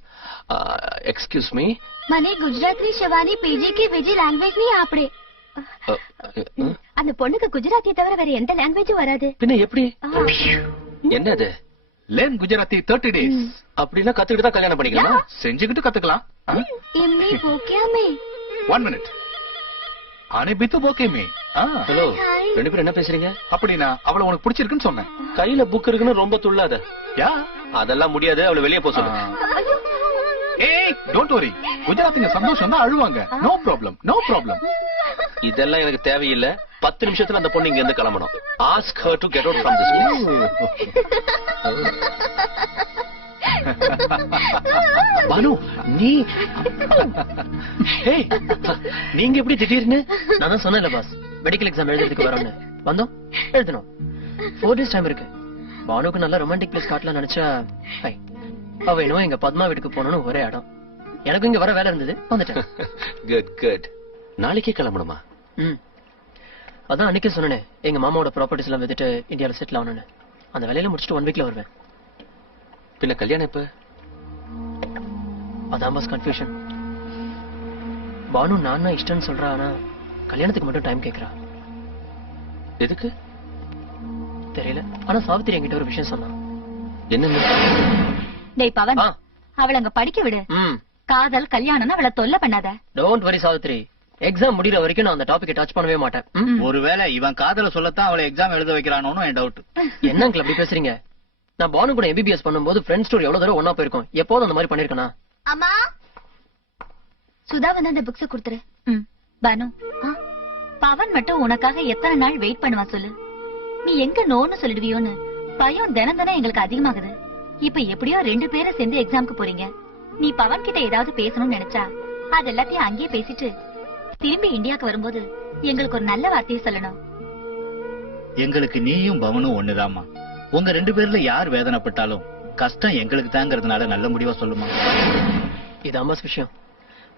Excuse me. மனே குஜராத்தி ஷவானி பிஜி की विजी लैंग्वेज नहीं आपड़े. அந்த பொண்ணுக்கு குஜராத்தியை தவிர வேற எந்த லாங்குவேஜும் வராது. பின்ன எப்படி? என்னது? Learn Gujarati 30 days. அப்படினா கத்துக்கிட்டு தான் கல்யாணம் பண்ணிக்கலாம். செஞ்சுக்கிட்டு கத்துக்கலாம். इमली वो क्या में? 1 minute. ஆனே பித்து போகேமே. ஹலோ, ரெண்டு பேரும் என்ன பேசுறீங்க? அப்படினா அவளை உனக்கு பிடிச்சிருக்குன்னு சொன்னேன். கையில புக் இருக்குன்னு ரொம்ப துள்ளாத. யா, அதெல்லாம் முடியாது, அவளை வெளியே போக சொல்லு. ஏய், டோன்ட் வரி. குஜராத்திங்க சந்தோஷம் தான் அழுவாங்க. No problem, no problem. இதெல்லாம் எனக்கு தேவையில்லை. 10 நிமிஷத்துல அந்த பொண்ணு இங்க இருந்து கிளம்பணும். Ask her to get out from this place. Banu, நீங்க எப்படி திடீர்னு? நான் தான் சொன்னேன்ல பாஸ், மெடிக்கல் எக்ஸாம் எழுதுறதுக்கு வரோம்னு. வந்தோம், எழுதணும். 4 days டைம் இருக்கு. பானுக்கு நல்ல ரொமான்டிக் பிளேஸ் காட்டலாம் நினைச்சா அவ என்னவோ எங்க பத்மா வீட்டுக்கு போகணும்னு ஒரே இடம். எனக்கு இங்க வர வேலை இருந்தது, வந்துட்டேன். Good good. நாளைக்கே கிளம்பணுமா? அதான் அன்னைக்கே சொன்னேன், எங்க மாமாவோட ப்ராப்பர்ட்டிஸ் எல்லாம் வித்துட்டு இந்தியால செட்டில் ஆகணும்னு. அந்த வேலையில முடிச்சுட்டு 1 வீக்ல வருவேன். பின்ன கல்யாணம் எப்ப? அதான் பாஸ் கன்ஃபியூஷன். பானு நான் இஷ்டம்னு சொல்றா, ஆனா கல்யாணத்துக்கு மட்டும் டைம் கேக்குறா. எதுக்கு தெரியல. ஆனா சாவித்திரி என்கிட்ட ஒரு விஷயம் சொன்னா. என்ன? டேய் பவன், அவளை அங்க படிக்க விடு. காதல் கல்யாணம்னு அவளை தொல்லை பண்ணாத. டோன்ட் வரி சாவித்திரி, எக்ஸாம் முடிகிற வரைக்கும் நான் அந்த டாபிக்கை டச் பண்ணவே மாட்டேன். ஒருவேளை இவன் காதல சொல்லத்தான் அவளை எக்ஸாம் எழுத வைக்கிறானோ என் டவுட். என்ன அங்கிள் அப்படி பேசுறீங்க? நான் பானு கூட MBBS பண்ணும்போது ஃப்ரெண்ட்ஸ் டூர் எவ்வளவு தடவை ஒண்ணா போயிருக்கோம். எப்போதும் அந்த மாதிரி பண்ணிருக்கனா? அம்மா, சுதா வந்து அந்த புக்ஸ் கொடுத்துரு. பானு, பவன் மட்டும் உனக்காக எத்தனை நாள் வெயிட் பண்ணுவான் சொல்லு. நீ எங்க நோன்னு சொல்லிடுவியோன்னு பயம் தினம் தினம் எங்களுக்கு அதிகமாகுது. இப்ப எப்படியோ 2 பேரும் சேர்ந்து எக்ஸாம்க்கு போறீங்க. நீ பவன் கிட்ட ஏதாவது பேசணும்னு நினைச்சா அது எல்லாத்தையும் அங்கேயே பேசிட்டு திரும்பி இந்தியாவுக்கு வரும்போது எங்களுக்கு ஒரு நல்ல வார்த்தையை சொல்லணும். எங்களுக்கு நீயும் பவனும் ஒண்ணுதாமா. உங்க 2 பேர்ல யார் வேதனைப்பட்டாலும் கஷ்டம் எங்களுக்கு தாங்கிறதுனால நல்ல முடிவா சொல்லுமா. இது அம்மாஸ் விஷயம்.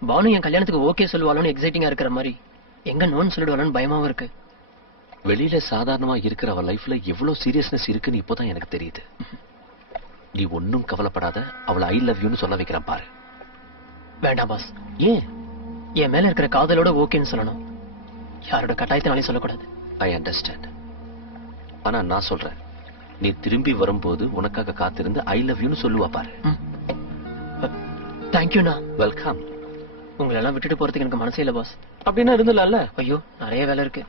பானு என் கல்யாணத்துக்கு ஓகே சொல்லுவாளோன்னு எக்ஸைட்டிங்கா இருக்கிற மாதிரி எங்க நோன்னு சொல்லிடுவாளோன்னு பயமாவும் இருக்கு. வெளியில சாதாரணமா இருக்கிற அவ லைஃப்ல எவ்வளவு சீரியஸ்னஸ் இருக்குன்னு இப்போதான் எனக்கு தெரியுது. நீ ஒன்னும் கவலைப்படாத, அவளை ஐ லவ் யூன்னு சொல்ல வைக்கிறேன் பாரு. வேண்டாம் பாஸ். ஏன்? என் மேல இருக்கிற காதலோட ஓகேன்னு சொல்லணும். யாரோட கட்டாயத்தினாலையும் சொல்லக்கூடாது. I understand. ஆனா நான் சொல்றேன், நீ திரும்பி வரும்போது உனக்காக காத்திருந்து ஐ லவ் யூன்னு சொல்லுவா பாரு. தேங்க்யூண்ணா. வெல்கம். உங்களை எல்லாம் விட்டுட்டு போறதுக்கு எனக்கு மனசே இல்ல பாஸ். அப்படின்னா இருந்துல. ஐயோ, நிறைய வேலை இருக்கு.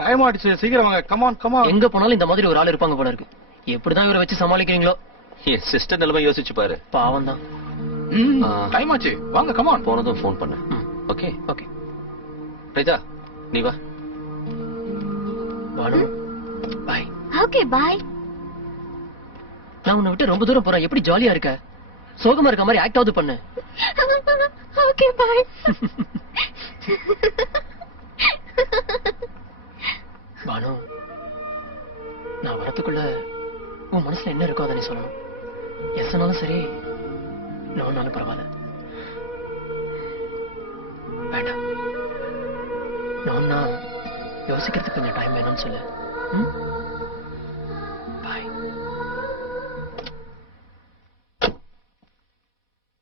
டைம் ஆயிடுச்சு, சீக்கிரம் வாங்க. Come on come on. எங்க போனாலும் இந்த மாதிரி ஒரு ஆள் இருப்பாங்க போல இருக்கு. எப்படிதான் இவரை வச்சு சமாளிக்கிறீங்களோ? என் சிஸ்டர் நிலைமை யோசிச்சு பாரு. பாவம் தான். டைம் ஆச்சு, வாங்க கமான். போனதும் ஃபோன் பண்ணு. Okay okay. ரைதா நீ வா. பாய். Okay bye. நான் உன்னை விட்டு ரொம்ப தூரம் போறேன். எப்படி ஜாலியா இருக்க? சோகமா இருக்க மாதிரி ஆக்ட் ஆவது பண்ணு. Okay bye. பானு, நான் வரத்துக்குள்ள உன் மனசுல என்ன இருக்கோ அதை நீ சொல்லணும். எஸ் சொன்னாலும் சரி, நோனாலும் பரவாயில்ல. வேண்டாம், நோன்னா யோசிக்கிறதுக்கு கொஞ்சம் டைம் வேணும்னு சொல்லு. பாய்.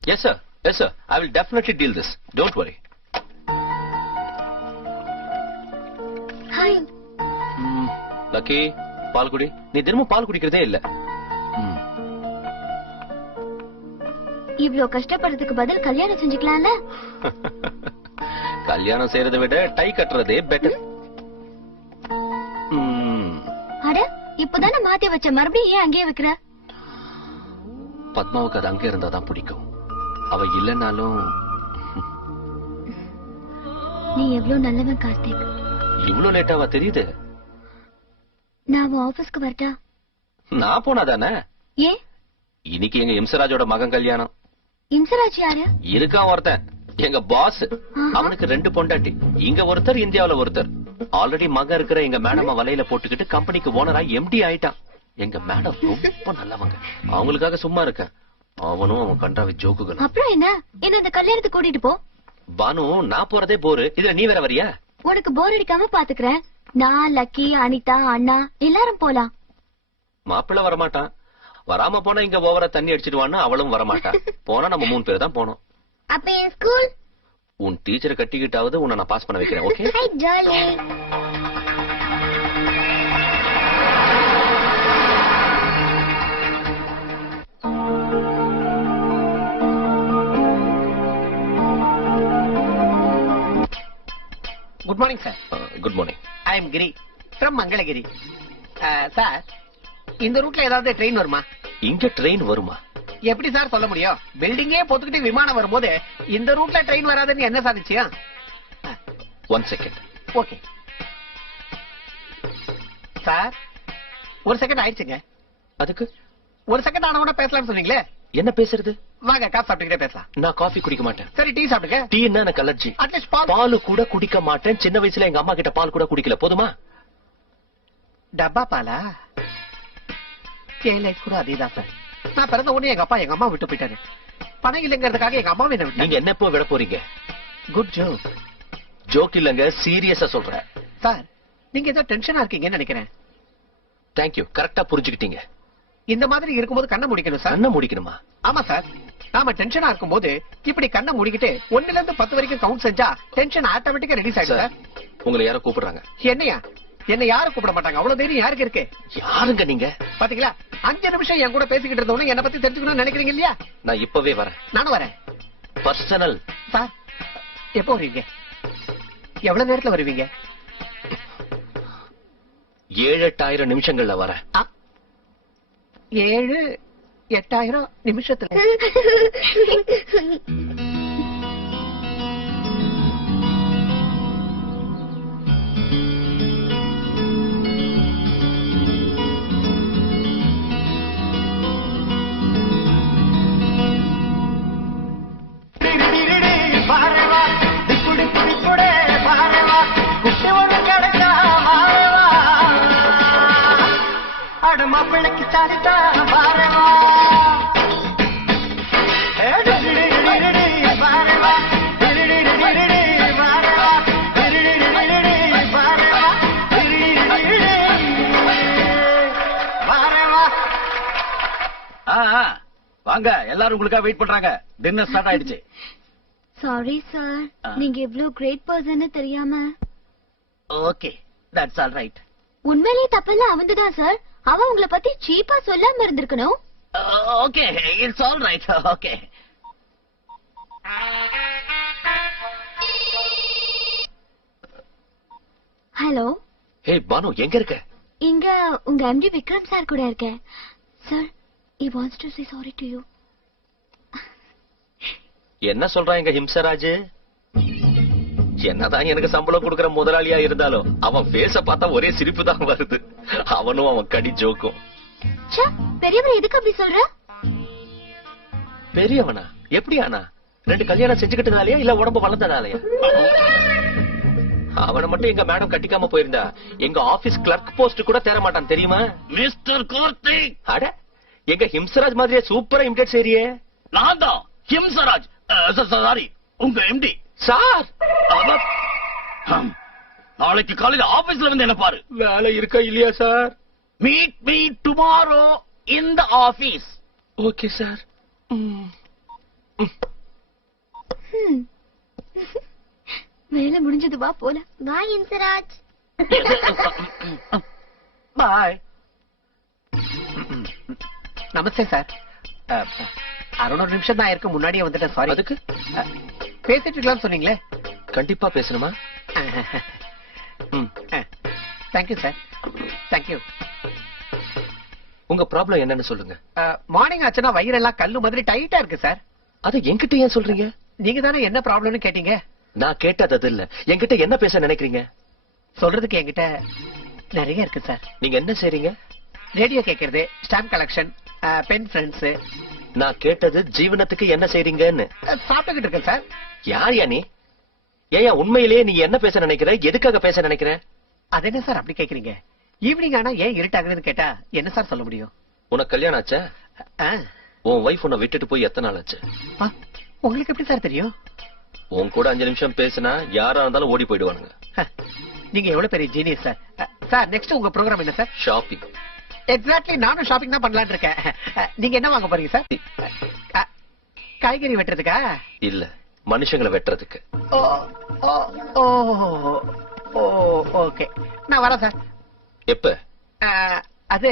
Yes sir, yes sir, I will definitely deal this, don't worry. Hi. Lucky, பால் குடி. நீ தினமும் பால் குடிக்கிறதே இல்ல. இவ்ளோ கஷ்டப்படுறதுக்கு பதில் கல்யாணம் செஞ்சுக்கலாம்ல? கல்யாணம் செய்யறதை விட டை கட்டுறதே பெட்டர். அட, இப்பதானே மாத்தி வச்ச, மறுபடியும் ஏன் அங்கேயே வைக்கிற? பத்மாவுக்கு அது அங்கே இருந்தாதான் பிடிக்கும். அவ இல்லைன்னாலும். நீ எவ்வளவு நல்லவன் கார்த்திக். இவ்வளவு லேட்டாவா தெரியுது? நான் ஆபீஸ்க்கு வரட்டா? நான் போனாதானே. ஏ? இன்னைக்கு எங்க இம்சராஜோட மகன் கல்யாணம். இம்சராஜ் யாரு? இருக்கான் ஒருத்தன், எங்க பாஸ். அவனுக்கு 2 பொண்டாட்டி. இங்க ஒருத்தர், இந்தியாவுல ஒருத்தர். ஆல்ரெடி மகன் இருக்கிற எங்க மேடம் வலையில போட்டுக்கிட்டு கம்பெனிக்கு ஓனரா எம்டி ஆயிட்டான். எங்க மேடம் ரொம்ப நல்லவங்க. அவங்களுக்காக சும்மா இருக்க. அவனும் அவன் கண்டாவி ஜோக்குகள். அப்புறம் என்ன இந்த கல்யாணத்துக்கு கூட்டிட்டு போ. பானு, நான் போறதே போரு, இதுல நீ வேற வரியா? உனக்கு போர் அடிக்காம பாத்துக்கிறேன். நான், லக்கி, அனிதா, அண்ணா எல்லாரும் போலாம். மாப்பிள்ள வரமாட்டான். வராம போனா இங்க ஓவரா தண்ணி அடிச்சிடுவான்னு அவளும் வரமாட்டா. போனா நம்ம 3 பேர் தான் போனோம். அப்ப என் ஸ்கூல்? உன் டீச்சரை கட்டிக்கிட்டாவது உன்னை நான் பாஸ் பண்ண வைக்கிறேன். Okay? Hi jolly. Good morning sir. Good morning. I am Giri from Mangalagiri. Sir, இந்த ரூட்ல ஏதாவது ட்ரெயின் வருமா? இங்க ட்ரெயின் வருமா? எப்படி சார் சொல்ல முடியும்? பில்டிங்கே போத்துக்கிட்டு விமானம் வரும்போது இந்த ரூட்ல ட்ரெயின் வராதுன்னு என்ன சாதிச்சியா? 1 செகண்ட். ஓகே சார், 1 செகண்ட் ஆயிடுச்சுங்க. அதுக்கு 1 செகண்ட் ஆனவன பேசலாம்னு சொன்னீங்களே, என்ன பேசுறது? வாங்க காஃபி சாப்பிட்டுக்கிட்டே பேசலாம். நான் காஃபி குடிக்க மாட்டேன். சரி, டீ சாப்பிடுங்க. டீன்னா எனக்கு அலர்ஜி. அட்லீஸ்ட் பால். பால் கூட குடிக்க மாட்டேன். சின்ன வயசுல எங்க அம்மா கிட்ட பால் கூட குடிக்கல. போதுமா? டப்பா பாலா? என் லைஃப் கூட அதேதான் சார். நான் பிறந்த உடனே எங்க அப்பா எங்க அம்மா விட்டு போயிட்டாரு. பணம் இல்லங்கிறதுக்காக எங்க அம்மாவை என்ன விட்டாங்க. நீங்க என்ன எப்போ விட போறீங்க? Good joke. ஜோக் இல்லங்க, சீரியஸா சொல்றேன். சார், நீங்க ஏதோ டென்ஷனா இருக்கீங்கன்னு நினைக்கிறேன். தேங்க்யூ, கரெக்டா புரிஞ்சுக்கிட்டீங்க. இந்த மாதிரி இருக்கும்போது கண்ணை முடிக்கணும் சார். கண்ணை முடிக்கணுமா? ஆமா சார். நாம டென்ஷனா இருக்கும்போது இப்படி கண்ணை மூடிக்கிட்டு 1ல இருந்து 10 வரைக்கும் கவுண்ட் செஞ்சா டென்ஷன் ஆட்டோமேட்டிக்கா ரிலீஸ் ஆயிடும் சார். உங்களை யாரோ கூப்பிடுறாங்க. என்னையா? என்ன யாரும் கூப்பிட மாட்டாங்க. அவ்வளவு தைரியம் யாருக்கு இருக்கு? யாருங்க நீங்க? பாத்தீங்களா, 5 நிமிஷம் என் கூட பேசிக்கிட்டு இருந்தவங்க என்ன பத்தி தெரிஞ்சுக்கணும்னு நினைக்கிறீங்க இல்லையா? நான் இப்பவே வரேன். நானும் வரேன். பர்சனல். சார், எப்போ வருவீங்க? எவ்வளவு நேரத்துல வருவீங்க? 7-8 நிமிஷங்கள்ல வரேன். 7-8 நிமிஷத்துல? மாப்பிள்ளைக்கு சாரிதா பாரவா. வாங்க, எல்லாரும் உங்களுக்காக வெயிட் பண்றாங்க. டின்னர் ஸ்டார்ட் ஆயிடுச்சு. சாரி சார், நீங்க இவ்ளோ கிரேட் பர்சன் தெரியாம. Okay, that's all right. உண்மையிலேயே தப்பெல்லாம் அவன்தான் சார். அவன் உங்களை பத்தி சீப்பா சொல்லாம இருந்திருக்கணும். Okay, it's all right. Okay. Hello. Hey Banu, எங்க இருக்க? இங்க உங்க எம்டி விக்ரம் சார் கூட இருக்கேன். Sir, he wants to say sorry to you. என்ன சொல்றான் எங்க ஹிம்சராஜ்? என்னதான் எனக்கு சம்பளம் கொடுக்கற முதலாளியா இருந்தாலும் அவன் பேச பார்த்தா ஒரே சிரிப்பு தான் வருது. அவனும் அவன் கடி ஜோக்கும். பெரியவர் எதுக்கு அப்படி சொல்ற? பெரியவனா? எப்படி ஆனா? 2 கல்யாணம் செஞ்சுக்கிட்டதாலயா இல்ல உடம்பு வளர்ந்ததாலயா? அவனை மட்டும் எங்க மேடம் கட்டிக்காம போயிருந்தா எங்க ஆபீஸ் கிளர்க் போஸ்ட் கூட தேர மாட்டான் தெரியுமா? மிஸ்டர் கார்த்திக். அட, எங்க ஹிம்சராஜ் மாதிரியே சூப்பரா இமிடேட் செய்றியே. நான் தான் ஹிம்சராஜ். சாரி, உங்க எம்டி சார். நாளைக்கு காலையில ஆபீஸ்ல வந்து என்ன பாரு. வேலை இருக்கா இல்லையா சார்? மீட் மீ டுமாரோ இன் தி ஆபீஸ். Okay sir. வேலை முடிஞ்சது, வா போல. பாய் இன்சராஜ். பாய். நமஸ்தே சார். அரை நிமிஷம் தான் இருக்கு, முன்னாடியே வந்துட்டேன். சாரி. அதுக்கு பேசிட்டு இருக்கலாம் சொன்னீங்களே. கண்டிப்பா பேசணுமா? Thank you sir. தேங்க்யூ. உங்க ப்ராப்ளம் என்னன்னு சொல்லுங்க. மார்னிங் ஆச்சுன்னா வயிறெல்லாம் கல்லு மாதிரி டைட்டா இருக்கு சார். அது என்கிட்ட ஏன் சொல்றீங்க? நீங்க தானே என்ன ப்ராப்ளம்னு கேட்டீங்க. நான் கேட்டது அது இல்ல. என்கிட்ட என்ன பேச நினைக்கிறீங்க? சொல்றதுக்கு என்கிட்ட நிறைய இருக்கு சார். நீங்க என்ன செய்றீங்க? ரேடியோ கேட்கறது, ஸ்டாம்ப் கலெக்ஷன், பென் ஃப்ரெண்ட்ஸ். நான் கேட்டது ஜீவனத்துக்கு என்ன செய்றீங்கன்னு. சாப்பிட்டுக்கிட்டு இருக்கேன் சார். யார் நீ? ஏன் உண்மையிலேயே நீ என்ன பேச நினைக்கிற? எதுக்காக பேச நினைக்கிற? அது என்ன சார் அப்படி கேக்குறீங்க? ஈவினிங் ஆனா ஏன் இருட்டாகுதுன்னு கேட்டா என்ன சார் சொல்ல முடியும்? உனக்கு கல்யாணம் ஆச்சா? உன் வைஃப் உன்னை விட்டுட்டு போய் எத்தனை நாள் ஆச்சு? உங்களுக்கு எப்படி சார் தெரியும்? உன் கூட 5 நிமிஷம் பேசினா யாரா இருந்தாலும் ஓடி போயிடுவானுங்க. நீங்க எவ்வளவு பெரிய ஜீனியஸ் சார். சார் நெக்ஸ்ட் உங்க ப்ரோக்ராம் என்ன சார்? ஷாப்பிங். எக்ஸாக்ட்லி, நானும் ஷாப்பிங் தான் பண்ணலாம்னு இருக்கேன். நீங்க என்ன வாங்க போறீங்க சார்? காய்கறி வெட்டுறதுக்கா? இல்ல, மனுஷங்களை வெட்டுறதுக்கு. ஓகே, நான் வரேன் சார். எப்ப? அது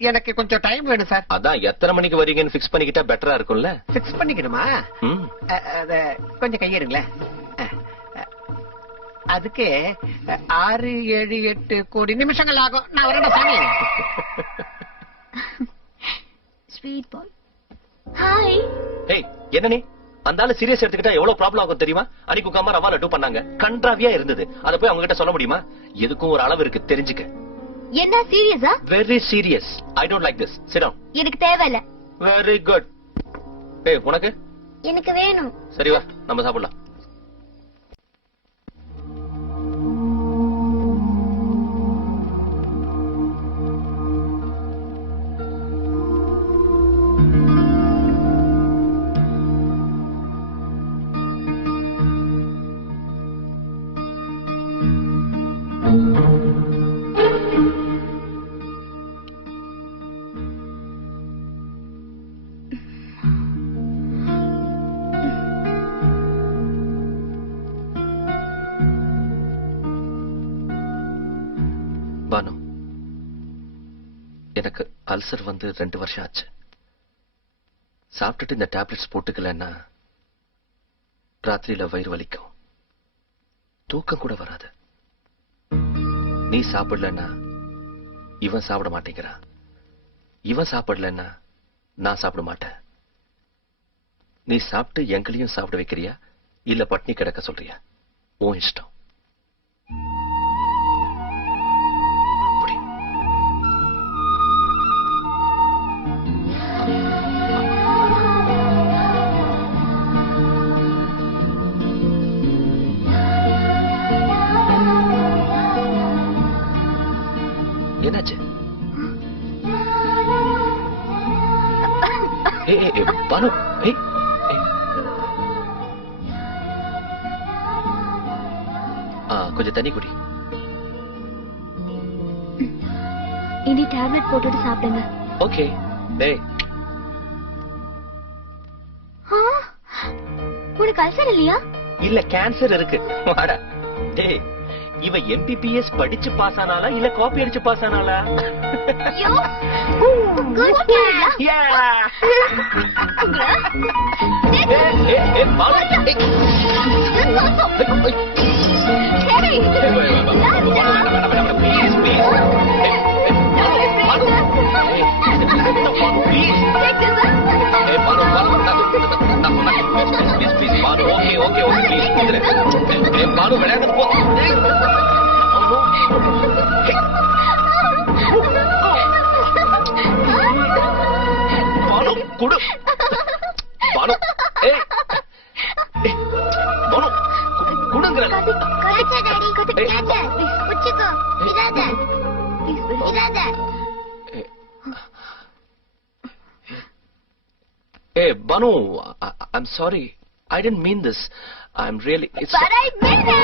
எனக்கு கொஞ்சம் டைம் வேணும் சார். அதான் எத்தனை மணிக்கு வரீங்கன்னு ஃபிக்ஸ் பண்ணிக்கிட்டா பெட்டரா இருக்கும்ல. ஃபிக்ஸ் பண்ணிக்கணுமா? அத கொஞ்சம் கையெடுங்களேன். அதுக்கு 6, 7, 8 கோடி நிமிஷங்கள் ஆகும். நான் வரேன் சாமி. ஸ்வீட் பாய். ஹாய். ஏய், என்ன நீ? அந்த ஆளு சீரியஸ் எடுத்துக்கிட்டா எவ்வளவு ப்ராப்ளம் ஆகும் தெரியுமா? அன்னைக்கு உட்காம ரவா லட்டு பண்ணாங்க, கன்றாவியா இருந்தது. அத போய் அவங்க கிட்ட சொல்ல முடியுமா? எதுக்கும் ஒரு அளவு இருக்கு, தெரிஞ்சுக்க. என்ன சீரியஸா? Very serious. I don't like this. Sit down. எனக்கு தேவையில்ல. Very good. ஏய், உனக்கு? எனக்கு வேணும். சரி வா, நம்ம சாப்பிடலாம். பானு, எனக்கு அல்சர் வந்து 2 வருஷம் ஆச்சு. சாப்பிட்டுட்டு இந்த டேப்லெட்ஸ் போட்டுக்கலன்னா ராத்திரியில வயிறு வலிக்கும், தூக்கம் கூட வராது. நீ சாப்பிடலன்னா இவன் சாப்பிட மாட்டேங்கிறான், இவன் சாப்பிடலன்னா நான் சாப்பிட மாட்டேன். நீ சாப்பிட்டு எங்களையும் சாப்பிட வைக்கிறியா இல்ல பட்னி கிடக்க சொல்றியா? உன் இஷ்டம். என்னாச்சு? பானு, கொஞ்சம் தண்ணி குடி. இனி டேப்லெட் போட்டுட்டு சாப்பிடுங்க. ஓகே. டேய், உனக்கு அல்சர் இல்லையா? இல்ல, கேன்சர் இருக்கு. வாடா. டேய், இவ MBBS படிச்சு பாஸ் ஆனாலா இல்ல காப்பி அடிச்சு பாஸ் ஆனாலா? பாலு விளையாட போ. பாலு குடு. பாலு ஏய் Balu குடுங்கற. Hey, Banu, I'm sorry. I didn't mean this. I'm really... It's But I meant it!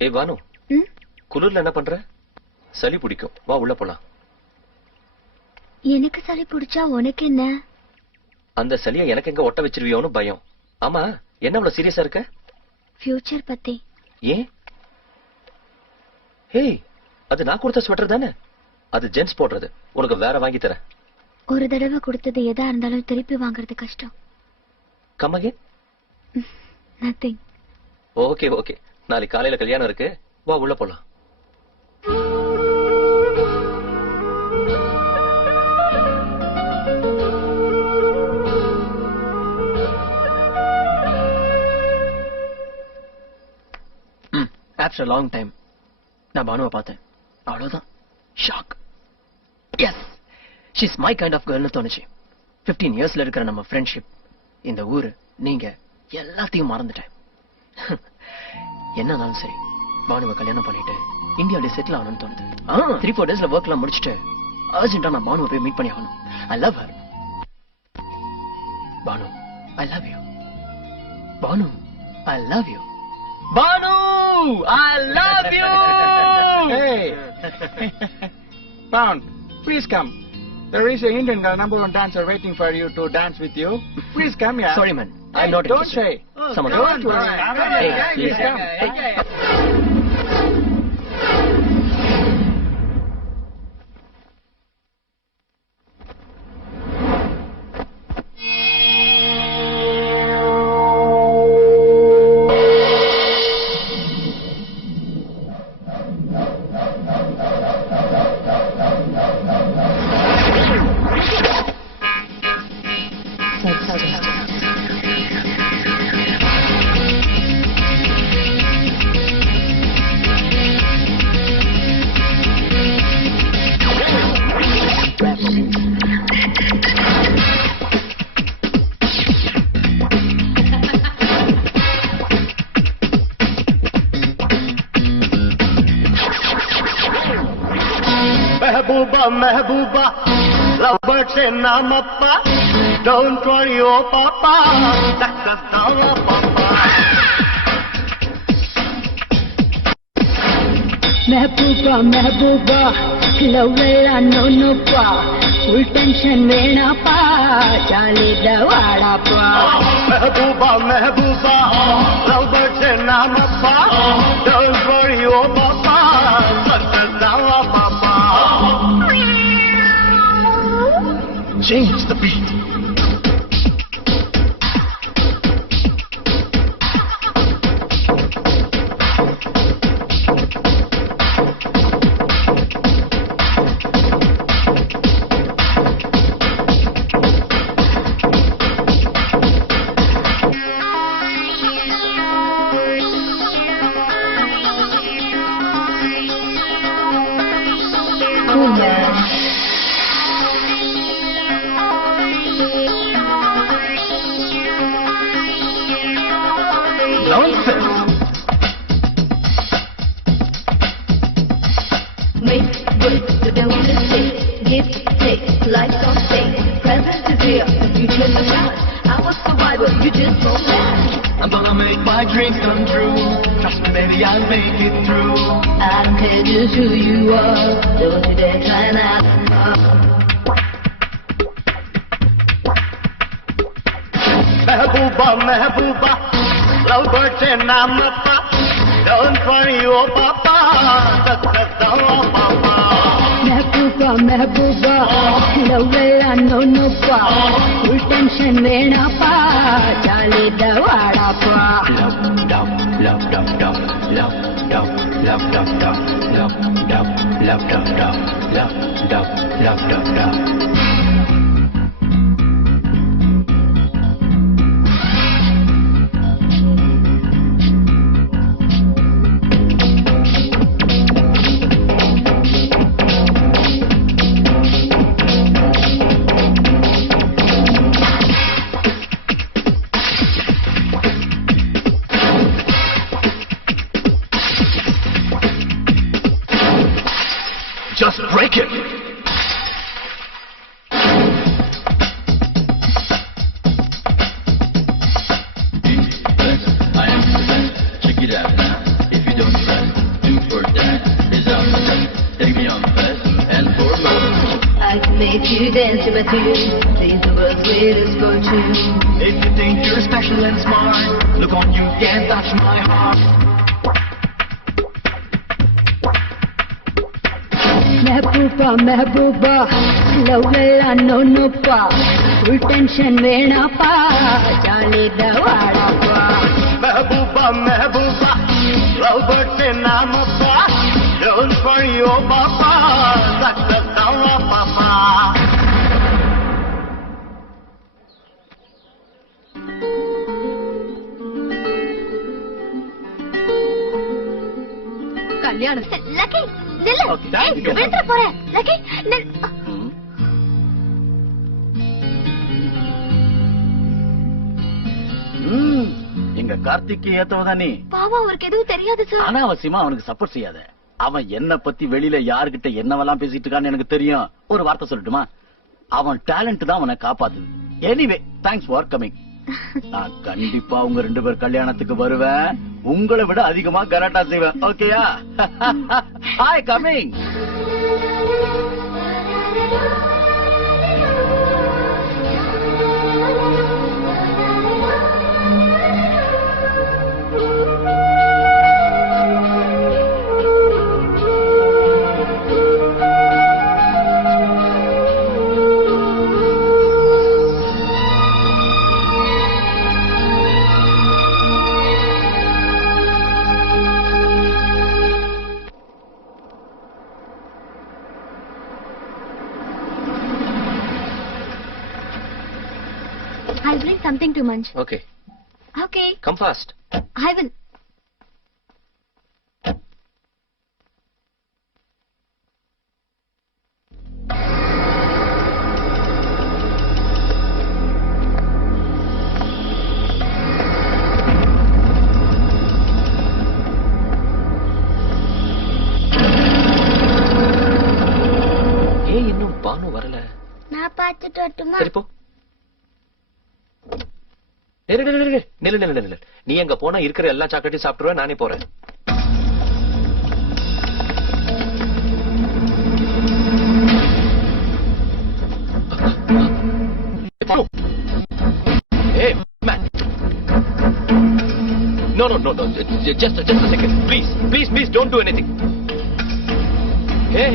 Hey, Banu. குளிர்ல என்ன பண்ற? சளி பிடிக்கும். வா உள்ள போலாம். எனக்கு சளி பிடிச்சா உனக்கு என்ன? அந்த சளியை எனக்கு எங்க ஒட்ட வச்சிருவியோன்னு பயம். ஆமா, என்ன அவ்வளவு சீரியஸா இருக்க? ஃபியூச்சர் பத்தி. ஏன்? ஹேய், அது நான் கொடுத்த ஸ்வெட்டர் தானே? அது ஜென்ஸ் போடுறது. உனக்கு வேற வாங்கி தரேன். ஒரு தடவை கொடுத்தது எதா இருந்தாலும் திருப்பி வாங்குறது கஷ்டம். Come again? Nothing. Okay okay. நாளைக்கு காலையில கல்யாணம் இருக்கு. வா உள்ள போலாம். After a long time, நான் பானுவை பார்த்தேன். அவ்வளவுதான். Shock. Yes, she's my kind of கேர்ள்னு தோணுச்சு. 15 இயர்ஸ்ல இருக்கிற நம்ம ஃப்ரெண்ட்ஷிப், இந்த ஊரு, நீங்க எல்லாத்தையும் மறந்துட்டேன். என்னன்னாலும் சரி, பானுவை கல்யாணம் பண்ணிட்டு இந்தியாவில செட்டில் ஆகணும்னு தோணுது. 3-4 டேஸ்ல ஒர்க் எல்லாம் முடிச்சுட்டு அர்ஜென்ட்டா நான் பானுவை போய் மீட் பண்ணி ஆகணும். I love her. Banu, I love you. Banu, I love you. Banu, I love you. Hey, Pound, please come. There is an Indian #1 dancer waiting for you to dance with you. Please come here. Sorry, man. I'm not Don't say. Someone Don't worry. Hey, Please come. Mehbooba, Mehbooba, lovebird say namappa. Don't worry, oh papa, that's our papa. Mehbooba, Mehbooba, lovella no no pa. Full tension vena pa, chalida vada pa. Mehbooba, Mehbooba, lovebird say namappa. Don't worry, oh papa, that's our papa. Change the beat. I'm gonna make my dreams come true. Trust me, baby, I'll make it through. I don't care just who you are, don't you dare try and act. Mehbooba, Mehbooba, lovebird say namappa. Don't worry, oh papa, that's our papa. Mehbooba, Mehbooba, lovella no no pa. Full tension vena pa, chalida vada pa. Love, love. love, love, love, love, love, love, love, love, love, love, love, love, love, love, love, love, love. Just break it! Check it out now. If you don't trust, do for that. Is out the test. Take me on fast and for more. I can make you dance to my tune. These are world's greatest fortune. If you think you're special and smart, look on, you can't touch my heart. Mehbooba Mehbooba love गया नो पा फुल टेंशन वेणा पा जाने दवाड़ा पा महबूबा महबूबा लव बटे नाम पा डोंट वरी ओ पापा सकतावा पापा கல்யாணம் லக்கி நில்லு விழுந்துற போற லக்கி எங்க கார்த்திக்கு ஏத்தவதா நீ பாவம் அவருக்கு எதுவும் தெரியாது சார். அனாவசியமா அவனுக்கு சப்போர்ட் செய்யாத. அவன் என்ன பத்தி வெளியில யாருகிட்ட என்னவெல்லாம் பேசிட்டு இருக்கான்னு எனக்கு தெரியும். ஒரு வார்த்தை சொல்லட்டுமா? அவன் டேலண்ட் தான் அவனை காப்பாத்துது. Anyway thanks for coming. நான் கண்டிப்பா உங்க 2 பேர் கல்யாணத்துக்கு வருவேன். உங்களை விட அதிகமா கராட்டா செய்வேன். ஓகேயா? Hi coming. I'll bring something to munch. Okay. Okay. Come fast. I will. ஏய் இன்னும் பானு வரல. நான் பார்த்துட்டு வரட்டுமா? சரி போ. நில்லு. நீ எங்க போனா இருக்கிற எல்லா சாக்லேட்டையும் சாப்பிட்டுருவேன். நானே போறேன். Hey, man. No. Just a second. Please, don't do anything. Hey.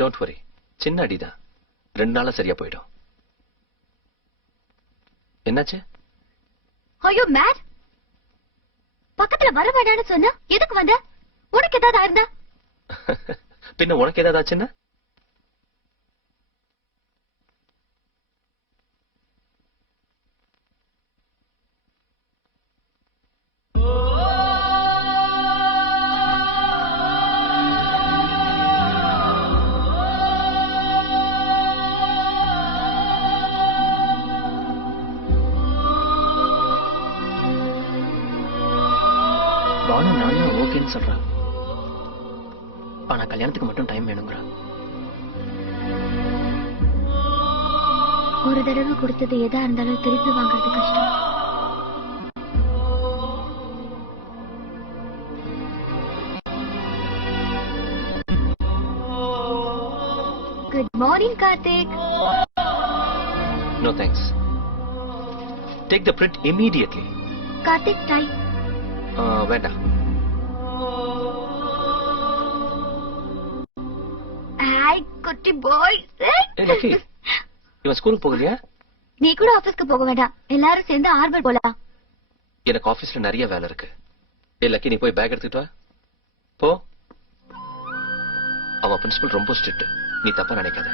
Don't worry. சின்ன அடிதான். 2 நாளா சரியா போயிடும். என்னாச்சு? Are you mad? பக்கத்துல வர வேண்டாம்னு சொன்னா எதுக்கு வந்த? உனக்கு ஏதாவது ஆயிருந்தா? பின்ன உனக்கு ஏதாவது ஆச்சுன்னா? பானு நான் தான் ஓகேன்னு சொல்றா. ஆனா கல்யாணத்துக்கு மட்டும் டைம் வேணுங்கிறா. ஒரு தடவை கொடுத்தது எதா இருந்தாலும் திருப்பி வாங்குறது கஷ்டம். Good morning Karthik. No thanks. Take the print immediately. Karthik tie. வேண்டாம். ஹாய் குட்டி பாய். ஏய் லக்கி, இவன் ஸ்கூலுக்கு போகலையா? நீ கூட ஆபீஸ்க்கு போக வேண்டாம், எல்லாரும் சேர்ந்து ஆர்வல் போலாம். எனக்கு ஆபீஸ்ல நிறைய வேலை இருக்கு. ஏய் லக்கி, நீ போய் பேக் எடுத்துட்டு வா. போ. அவன் பிரின்சிபல் ரொம்ப ஸ்ட்ரிக்ட், நீ தப்பா நினைக்காத.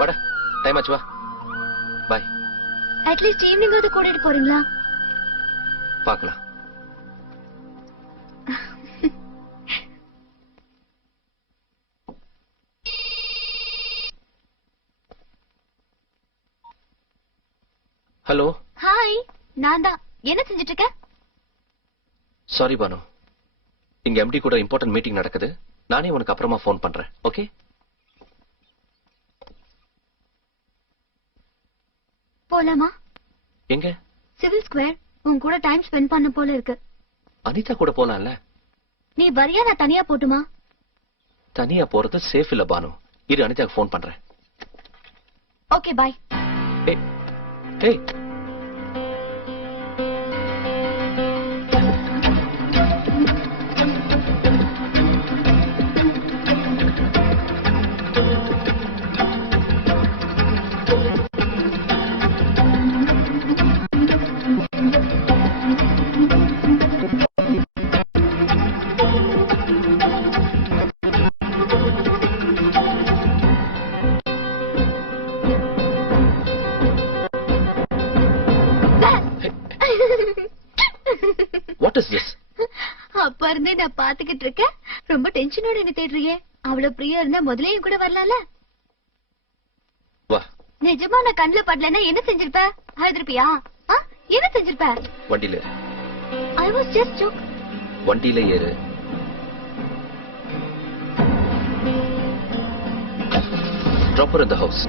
வாடா, டைம் ஆச்சு, வா. பை. அட்லீஸ்ட் ஈவினிங் வந்து கூட்டிட்டு போறீங்களா? பார்க்கலாம். ஹலோ. ஹாய், நான் தான். என்ன செஞ்சிட்டு இருக்க? சாரி பானு, இங்க எம்டி கூட இம்பார்ட்டன்ட் மீட்டிங் நடக்குது. நானே உனக்கு அப்புறமா போன் பண்றேன். ஓகே? போலாமா? எங்க? Civil square. உன் கூட டைம் ஸ்பெண்ட் பண்ண போல இருக்கு. அனிதா கூட போலாம்ல. நீ வரியா, நான் தனியா போட்டுமா? தனியா போறது சேஃப் இல்ல பானு. இரு, அனிதாக்கு போன் பண்றேன். Okay bye. ஏய், அப்ப இருந்தே நான் பாத்துக்கிட்டு இருக்கேன். ரொம்ப டென்ஷனோட என்ன தேடுறியே? அவ்வளவு பிரியா இருந்தா முதலையும் கூட வரலாம்ல. நிஜமா நான் கண்ணுல படலன்னா என்ன செஞ்சிருப்ப? அழுதுருப்பியா? என்ன செஞ்சிருப்ப? வண்டியில. I was just joke. வண்டியில ஏறு. Drop her in the house.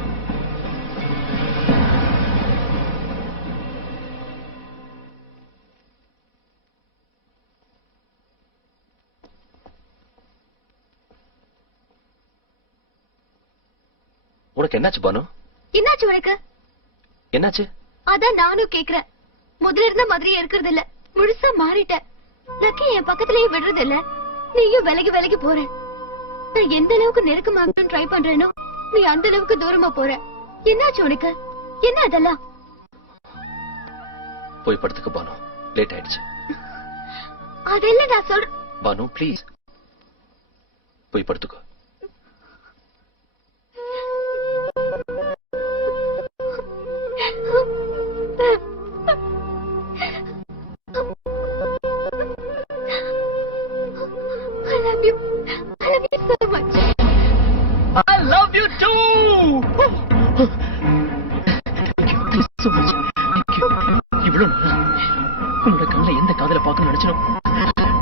உனக்கு என்னாச்சு பானு? என்னாச்சு உனக்கு? என்னாச்சு? அதான் நானும் கேக்குறேன். முதல்ல இருந்த மாதிரியே இருக்கிறது இல்ல, முழுசா மாறிட்ட. லக்கி என் பக்கத்திலேயே விடுறது இல்ல, நீயும் விலகி விலகி போற. நான் எந்த அளவுக்கு நெருக்கமாக ட்ரை பண்றேனோ நீ அந்த அளவுக்கு தூரமா போற. என்னாச்சு உனக்கு? என்ன அதெல்லாம்? போய் படுத்துக்க பானு, லேட் ஆயிடுச்சு. அதெல்லாம் நான் சொல்ற. பானு ப்ளீஸ் போய் படுத்துக்கோ. I love you. I love you so much. I love you too. Thank you so much. Thank you. இவ்வளவு நாளா உன்னோட கண்ணுல எந்த காதல பார்க்கணும்னு நினைச்சனோ.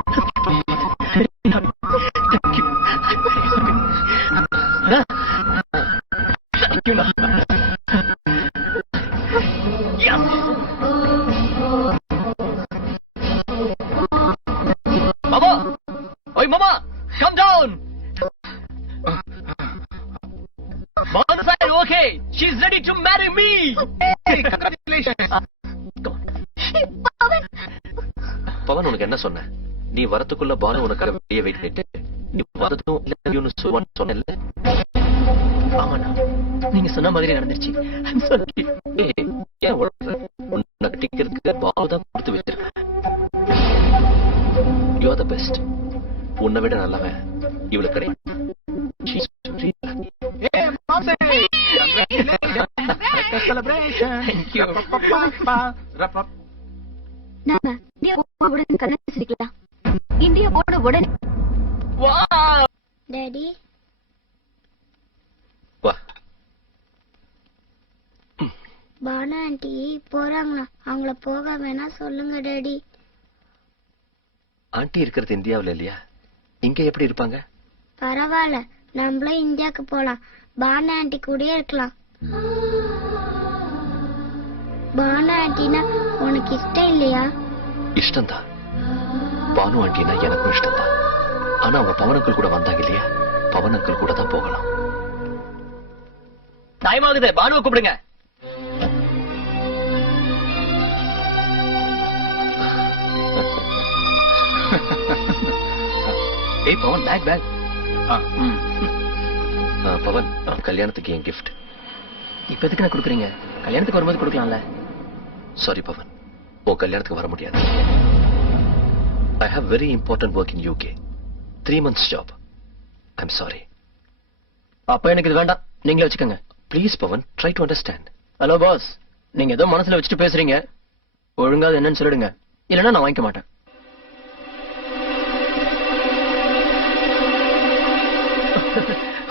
Thank you. Thank you. Yes. Mama! Oi, Mama! Come down! Mama's okay. She's ready to marry me. Hey, congratulations. Pawan, உனக்கு என்ன சொன்ன? நீ வரத்துக்குள்ள பானு உனக்காக வெளியே வெயிட் பண்ணிட்டு நீ வரதும் இல்ல சொன்னல. ஆமாண்ணா, நீங்க சொன்ன மாதிரி நடந்துருச்சு. I'm sorry. ஏன் உன்னை கட்டிக்கிறதுக்கு பானு தான் கொடுத்து வச்சிருக்கேன். You are the best. உன்னை விட நல்லவன் இவளு கிடையாது. She's really lucky. Hey, Mom! Celebration. Thank you. நாம உடனே கல்யாணம் செஞ்சுக்கலாம். இந்தியா போன உடனே. டாடி வா. பானு ஆண்டி போறாங்களா? அவங்கள போக வேணா சொல்லுங்க டாடி. ஆண்டி இருக்கிறது இந்தியாவுல இல்லையா? இங்க எப்படி இருப்பாங்க? பரவாயில்ல, நம்மளும் இந்தியாவுக்கு போலாம். பானு ஆண்டி கூடயே இருக்கலாம். பானு ஆண்டினா உனக்கு இஷ்டம் இல்லையா? இஷ்டம்தான். பானு ஆண்டினா எனக்கும் இஷ்டம்தான். ஆனா அவங்க பவனக்கள் கூட வந்தாங்க இல்லையா? பவனக்கள் கூட தான் போகலாம். டைம் ஆகுது, பானுவை கூப்பிடுங்க. ஏய் பவன், பேக் பேக். பவன், கல்யாணத்துக்கு என் கிஃப்ட். இப்ப எதுக்கு நான் கொடுக்குறீங்க? கல்யாணத்துக்கு வரும்போது கொடுக்கலாம்ல. சாரி பவன், உன் கல்யாணத்துக்கு வர முடியாது. I have very important work in UK. 3 months job. I'm sorry. அப்ப எனக்கு இது வேண்டாம், நீங்களே வச்சுக்கோங்க. Please Pavan, try to understand. Hello boss, நீங்க ஏதோ மனசுல வச்சுட்டு பேசுறீங்க. ஒழுங்கா அது என்னன்னு சொல்லிடுங்க, இல்லைன்னா நான் வாங்கிக்க மாட்டேன்.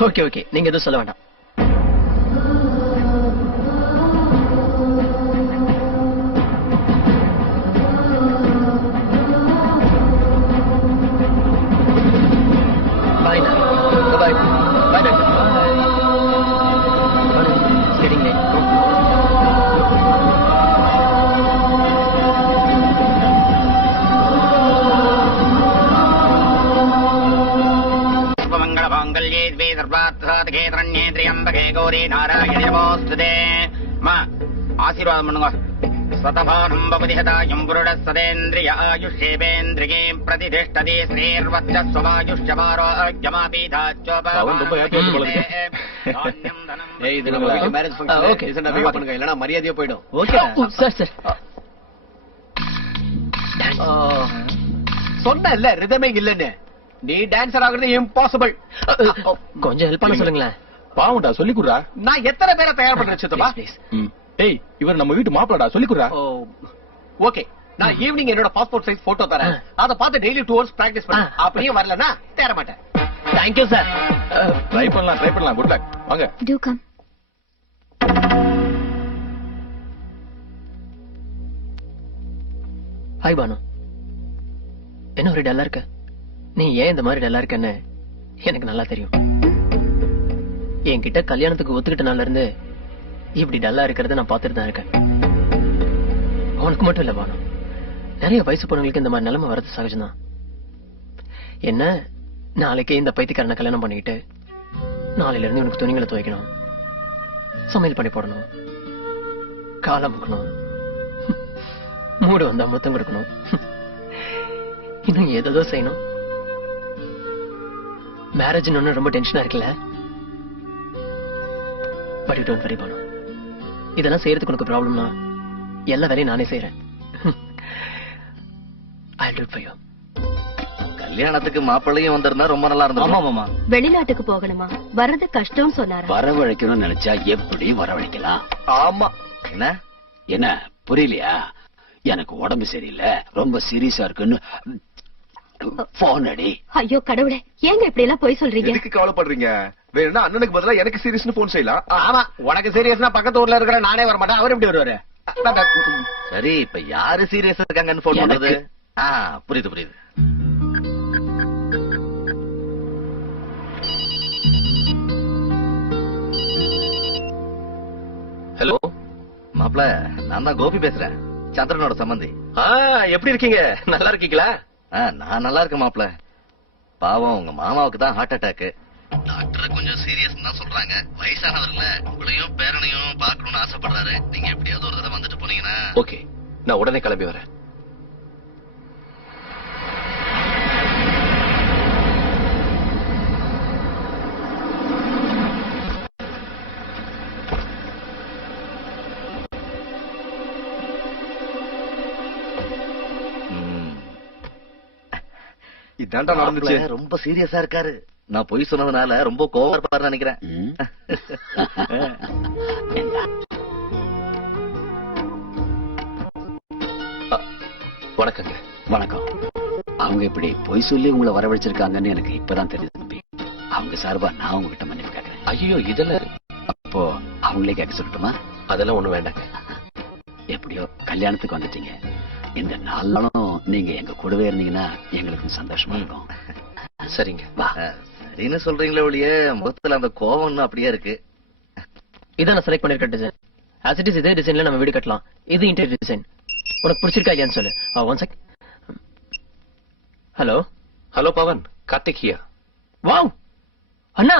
ஓகே ஓகே, நீங்க எதுவும் சொல்ல வேண்டாம். Bye now. Bye-bye. Bye, doctor. Bye. It's getting late. Go. सर्वमङ्गलमाङ्गल्ये द्वे सर्वार्थसाधके शरण्ये त्र्यम्बके गौरी नारायणे नमोऽस्तुते. मा आशीर्वादं பண்ணுங்க. சதபானம் பவதி ஹதாயம் புருடः சதேந்திரிய ஆயுஷ்யேவேந்திரியே பிரதிதிஷ்டதி ஏய், இது நம்ம வீட்டு மேரேஜ் ஃபங்க்ஷன். ஓகே, ரீசன்ட்டா பிஹேவ் பண்ணுங்க, இல்லனா மரியாதையே போய்டும். Okay sir. சார் சொன்னேன்ல ரிதமே இல்லன்னு. நீ டான்சர் ஆகுறது இம்பாசிபிள். கொஞ்சம் ஹெல்ப் பண்ண சொல்லுங்களேன். பாவுண்டா, சொல்லி குடுறா. நான் எத்தனை பேரை தயார் பண்றேன் சித்தப்பா? ஏய், இவர் நம்ம வீட்டு மாப்பிளடா, சொல்லி குடுறா. ஓகே, நான் ஈவினிங் என்னோட பாஸ்போர்ட் சைஸ் போட்டோ தரேன். அத பார்த்து டெய்லி 2 hours பிராக்டிஸ் பண்ணு. அப்படியே வரலனா தேற மாட்டேன். Thank you sir. ட்ரை பண்ணலாம். Good luck. வாங்க. Do come. ஹாய் பானு. என்ன ஒரு டல்லா இருக்க? நீ ஏன் இந்த மாதிரி டல்லா இருக்கன்னு எனக்கு நல்லா தெரியும். என்கிட்ட கல்யாணத்துக்கு ஒத்துக்கிட்ட நாள்ல இருந்து இப்படி டல்லா இருக்கிறத நான் பார்த்துட்டு தான் இருக்கேன். உனக்கு மட்டும் இல்ல பானு, நிறைய வயசு பொண்ணுங்களுக்கு இந்த மாதிரி நிலைமை வரது சகஜம்தான். என்ன, நாளைக்கே இந்த பைத்தியக்காரனை கல்யாணம் பண்ணிக்கிட்டு நாளையில இருந்து உனக்கு துணிகளை துவைக்கணும், சமையல் பண்ணி போடணும், காலை முக்கணும், மூடு வந்தா முத்தம் கொடுக்கணும், இன்னும் ஏதோ செய்யணும். மேரேஜ் ஒண்ணு ரொம்ப டென்ஷனா இருக்குல்ல? But you don't worry Banu, இதெல்லாம் செய்யறதுக்கு உனக்கு ப்ராப்ளம்னா எல்லா வேலையும் நானே செய்யறேன். I'll do it for you. கல்யாணத்துக்கு மாப்பிள்ளையும் வந்திருந்தா ரொம்ப நல்லா இருந்தது. வெளிநாட்டுக்கு போகணுமா? வர்றது கஷ்டம் சொன்னாரு. வரவழைக்கணும்னு நினைச்சா எப்படி வரவழைக்கலாம்? ஆமா. என்ன என்ன புரியலையா? எனக்கு உடம்பு சரியில்லை, ரொம்ப சீரியஸா இருக்குன்னு போன் அடி. ஐயோ கடவுளே, ஏங்க இப்படி எல்லாம் போய் சொல்றீங்க? எதுக்கு கவலைப்படுறீங்க? வேணும்னா அண்ணனுக்கு பதிலா எனக்கு சீரியஸ்னு போன் செய்யலாம். ஆமா, உனக்கு சீரியஸ்னா பக்கத்து ஊர்ல இருக்கிற நானே வர மாட்டேன். அவர் எப்படி வருவாரு? சரி, இப்ப யாரு சீரியஸா இருக்காங்கன்னு போன் பண்றது? புரியுது. ஹலோ மாப்ள, நான் தான் கோபி பேசுறேன், சந்திரனோட சம்பந்தி. எப்படி இருக்கீங்க? நல்லா இருக்கீங்களா? நான் நல்லா இருக்கேன் மாப்ள. பாவம் உங்க மாமாவுக்கு தான் ஹார்ட் அட்டாக். டாக்டர் கொஞ்சம் சீரியஸ் தான் சொல்றாங்க. வயசானவர்ல உங்களையும் பேரனையும் பாக்கணும்னு ஆசைப்படுறாரு. நீங்க எப்படியாவது ஒரு தடவை வந்துட்டு போனீங்கன்னா. ஓகே, நான் உடனே கிளம்பி வரேன். இதாண்டா நடந்துச்சு. ரொம்ப சீரியஸா இருக்காரு. நான் பொய் சொன்னதுனால ரொம்ப கோவம் இருப்பாரு நினைக்கிறேன். வணக்கங்க. வணக்கம். அவங்க இப்படி பொய் சொல்லி உங்களை வரவழைச்சிருக்காங்கன்னு எனக்கு இப்பதான் தெரியுது தம்பி. அவங்க சார்பா நான் உங்ககிட்ட மன்னிப்பு கேட்கிறேன். ஐயோ, இதெல்லாம் அப்போ அவங்களே கேட்க சொல்லட்டுமா? அதெல்லாம் ஒண்ணும் வேண்டாங்க. எப்படியோ கல்யாணத்துக்கு வந்துட்டீங்க. இந்த நாளும் நீங்க எங்க கூடவே இருந்தீங்கன்னா எங்களுக்கு சந்தோஷமா இருக்கும். சரிங்க. வா. சரின்னு சொல்றீங்களே ஒழிய முகத்துல அந்த கோவம் அப்படியே இருக்கு. இதான் நான் செலக்ட் பண்ணிருக்க டிசைன். as it is இதே டிசைன்ல நம்ம வீடு கட்டலாம். இது இன்டீரியர் டிசைன். உனக்கு பிடிச்சிருக்கா இல்லையான்னு சொல்லு. One check. Hello hello Pavan, Karthik here. Wow அண்ணா,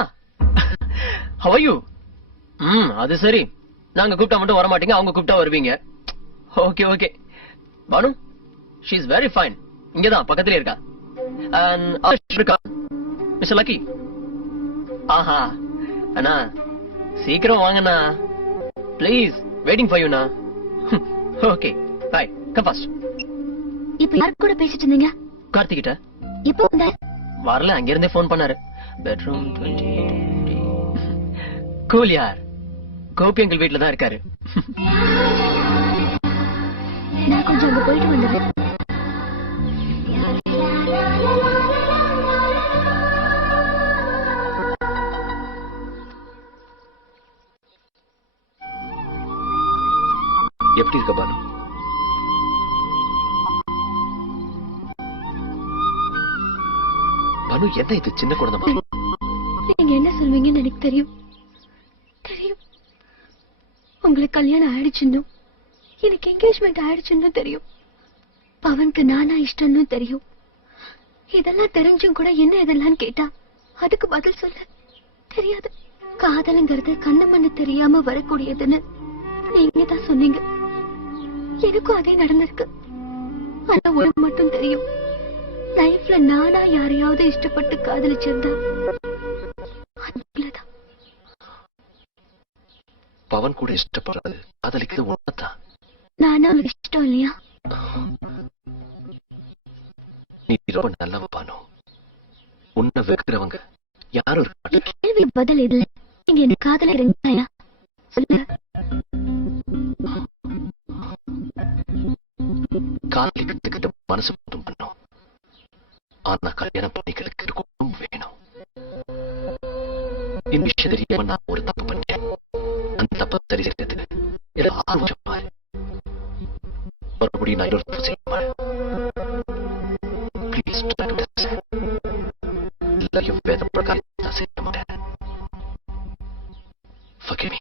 how are you? அது சரி, நாங்க கூப்பிட்டா மட்டும் வர மாட்டீங்க, அவங்க கூப்பிட்டா வருவீங்க. Okay okay. Banu, she is very fine. இங்கதான் பக்கத்துலயே இருக்கா. Mister lucky. ஆஹா அண்ணா, சீக்கிரம் வாங்கண்ணா ப்ளீஸ், வெயிட்டிங் ஃபார் யூண்ணா. Okay bye, come fast. இப்ப யார் கூட பேசிட்டு இருந்தீங்க? கார்த்திக் கிட்ட. இப்போ வந்த வரல, அங்க இருந்தே போன் பண்ணாரு. பெட்ரூம் 28. கூல் யார், கோபி எங்கள் வீட்டுல தான் இருக்காரு. நான் கொஞ்சம் அங்க போயிட்டு வந்துடுறேன். எப்படி இருக்க பானு? பானு, என்ன இது சின்ன குழந்தை மாதிரி? நீங்க என்ன சொல்வீங்கன்னு எனக்கு தெரியும். உங்களுக்கு கல்யாணம் ஆயிடுச்சுன்னு, எனக்கு என்கேஜ்மெண்ட் ஆயிடுச்சுன்னு தெரியும். பவனுக்கு நானா இஷ்டம்னு தெரியும். இதெல்லாம் தெரிஞ்சும் கூட என்ன இதெல்லாம் கேட்டா அதுக்கு பதில் சொல்ல தெரியாது. காதலுங்கிறது கண்ணு மண்ணு தெரியாம வரக்கூடியதுன்னு நீங்க தான் சொன்னீங்க. எனக்கும் அதே நடந்திருக்கு. ஆனா ஒரு மட்டும் தெரியும், லைஃப்ல நானா யாரையாவது இஷ்டப்பட்டு காதலிச்சிருந்தா அதுதான். பவன் கூட இஷ்டப்படுறது காதலிக்கிறது உண்மைதான். நானா அவனுக்கு இஷ்டம் இல்லையா? நீ ரொம்ப நல்லவ பானு. உன்னை வெறுக்கிறவங்க யாரும் இருக்க மாட்டாங்க. கேள்வி பதில் இல்ல. நீங்க என்ன காதலிக்கிறீங்களா? சொல்லுங்க. காதலிக்கிறதுக்கு மனசு மட்டும் பண்ணும். ஆனா கல்யாணம் பண்ணிக்கிறதுக்கு குடும்பம் வேணும். இந்த விஷயம் தெரியாம நான் ஒரு தப்பு பண்ணேன். அந்த தப்பை சரி செய்யறதுக்கு எனக்கு 6 வருஷம் ஆறு. மறுபடியும் நான் இன்னொரு தப்பு செய்ய மாட்டேன். ப்ளீஸ் எல்லாரையும் வேத பிரகாரம் நான் செய்ய மாட்டேன். Forgive me.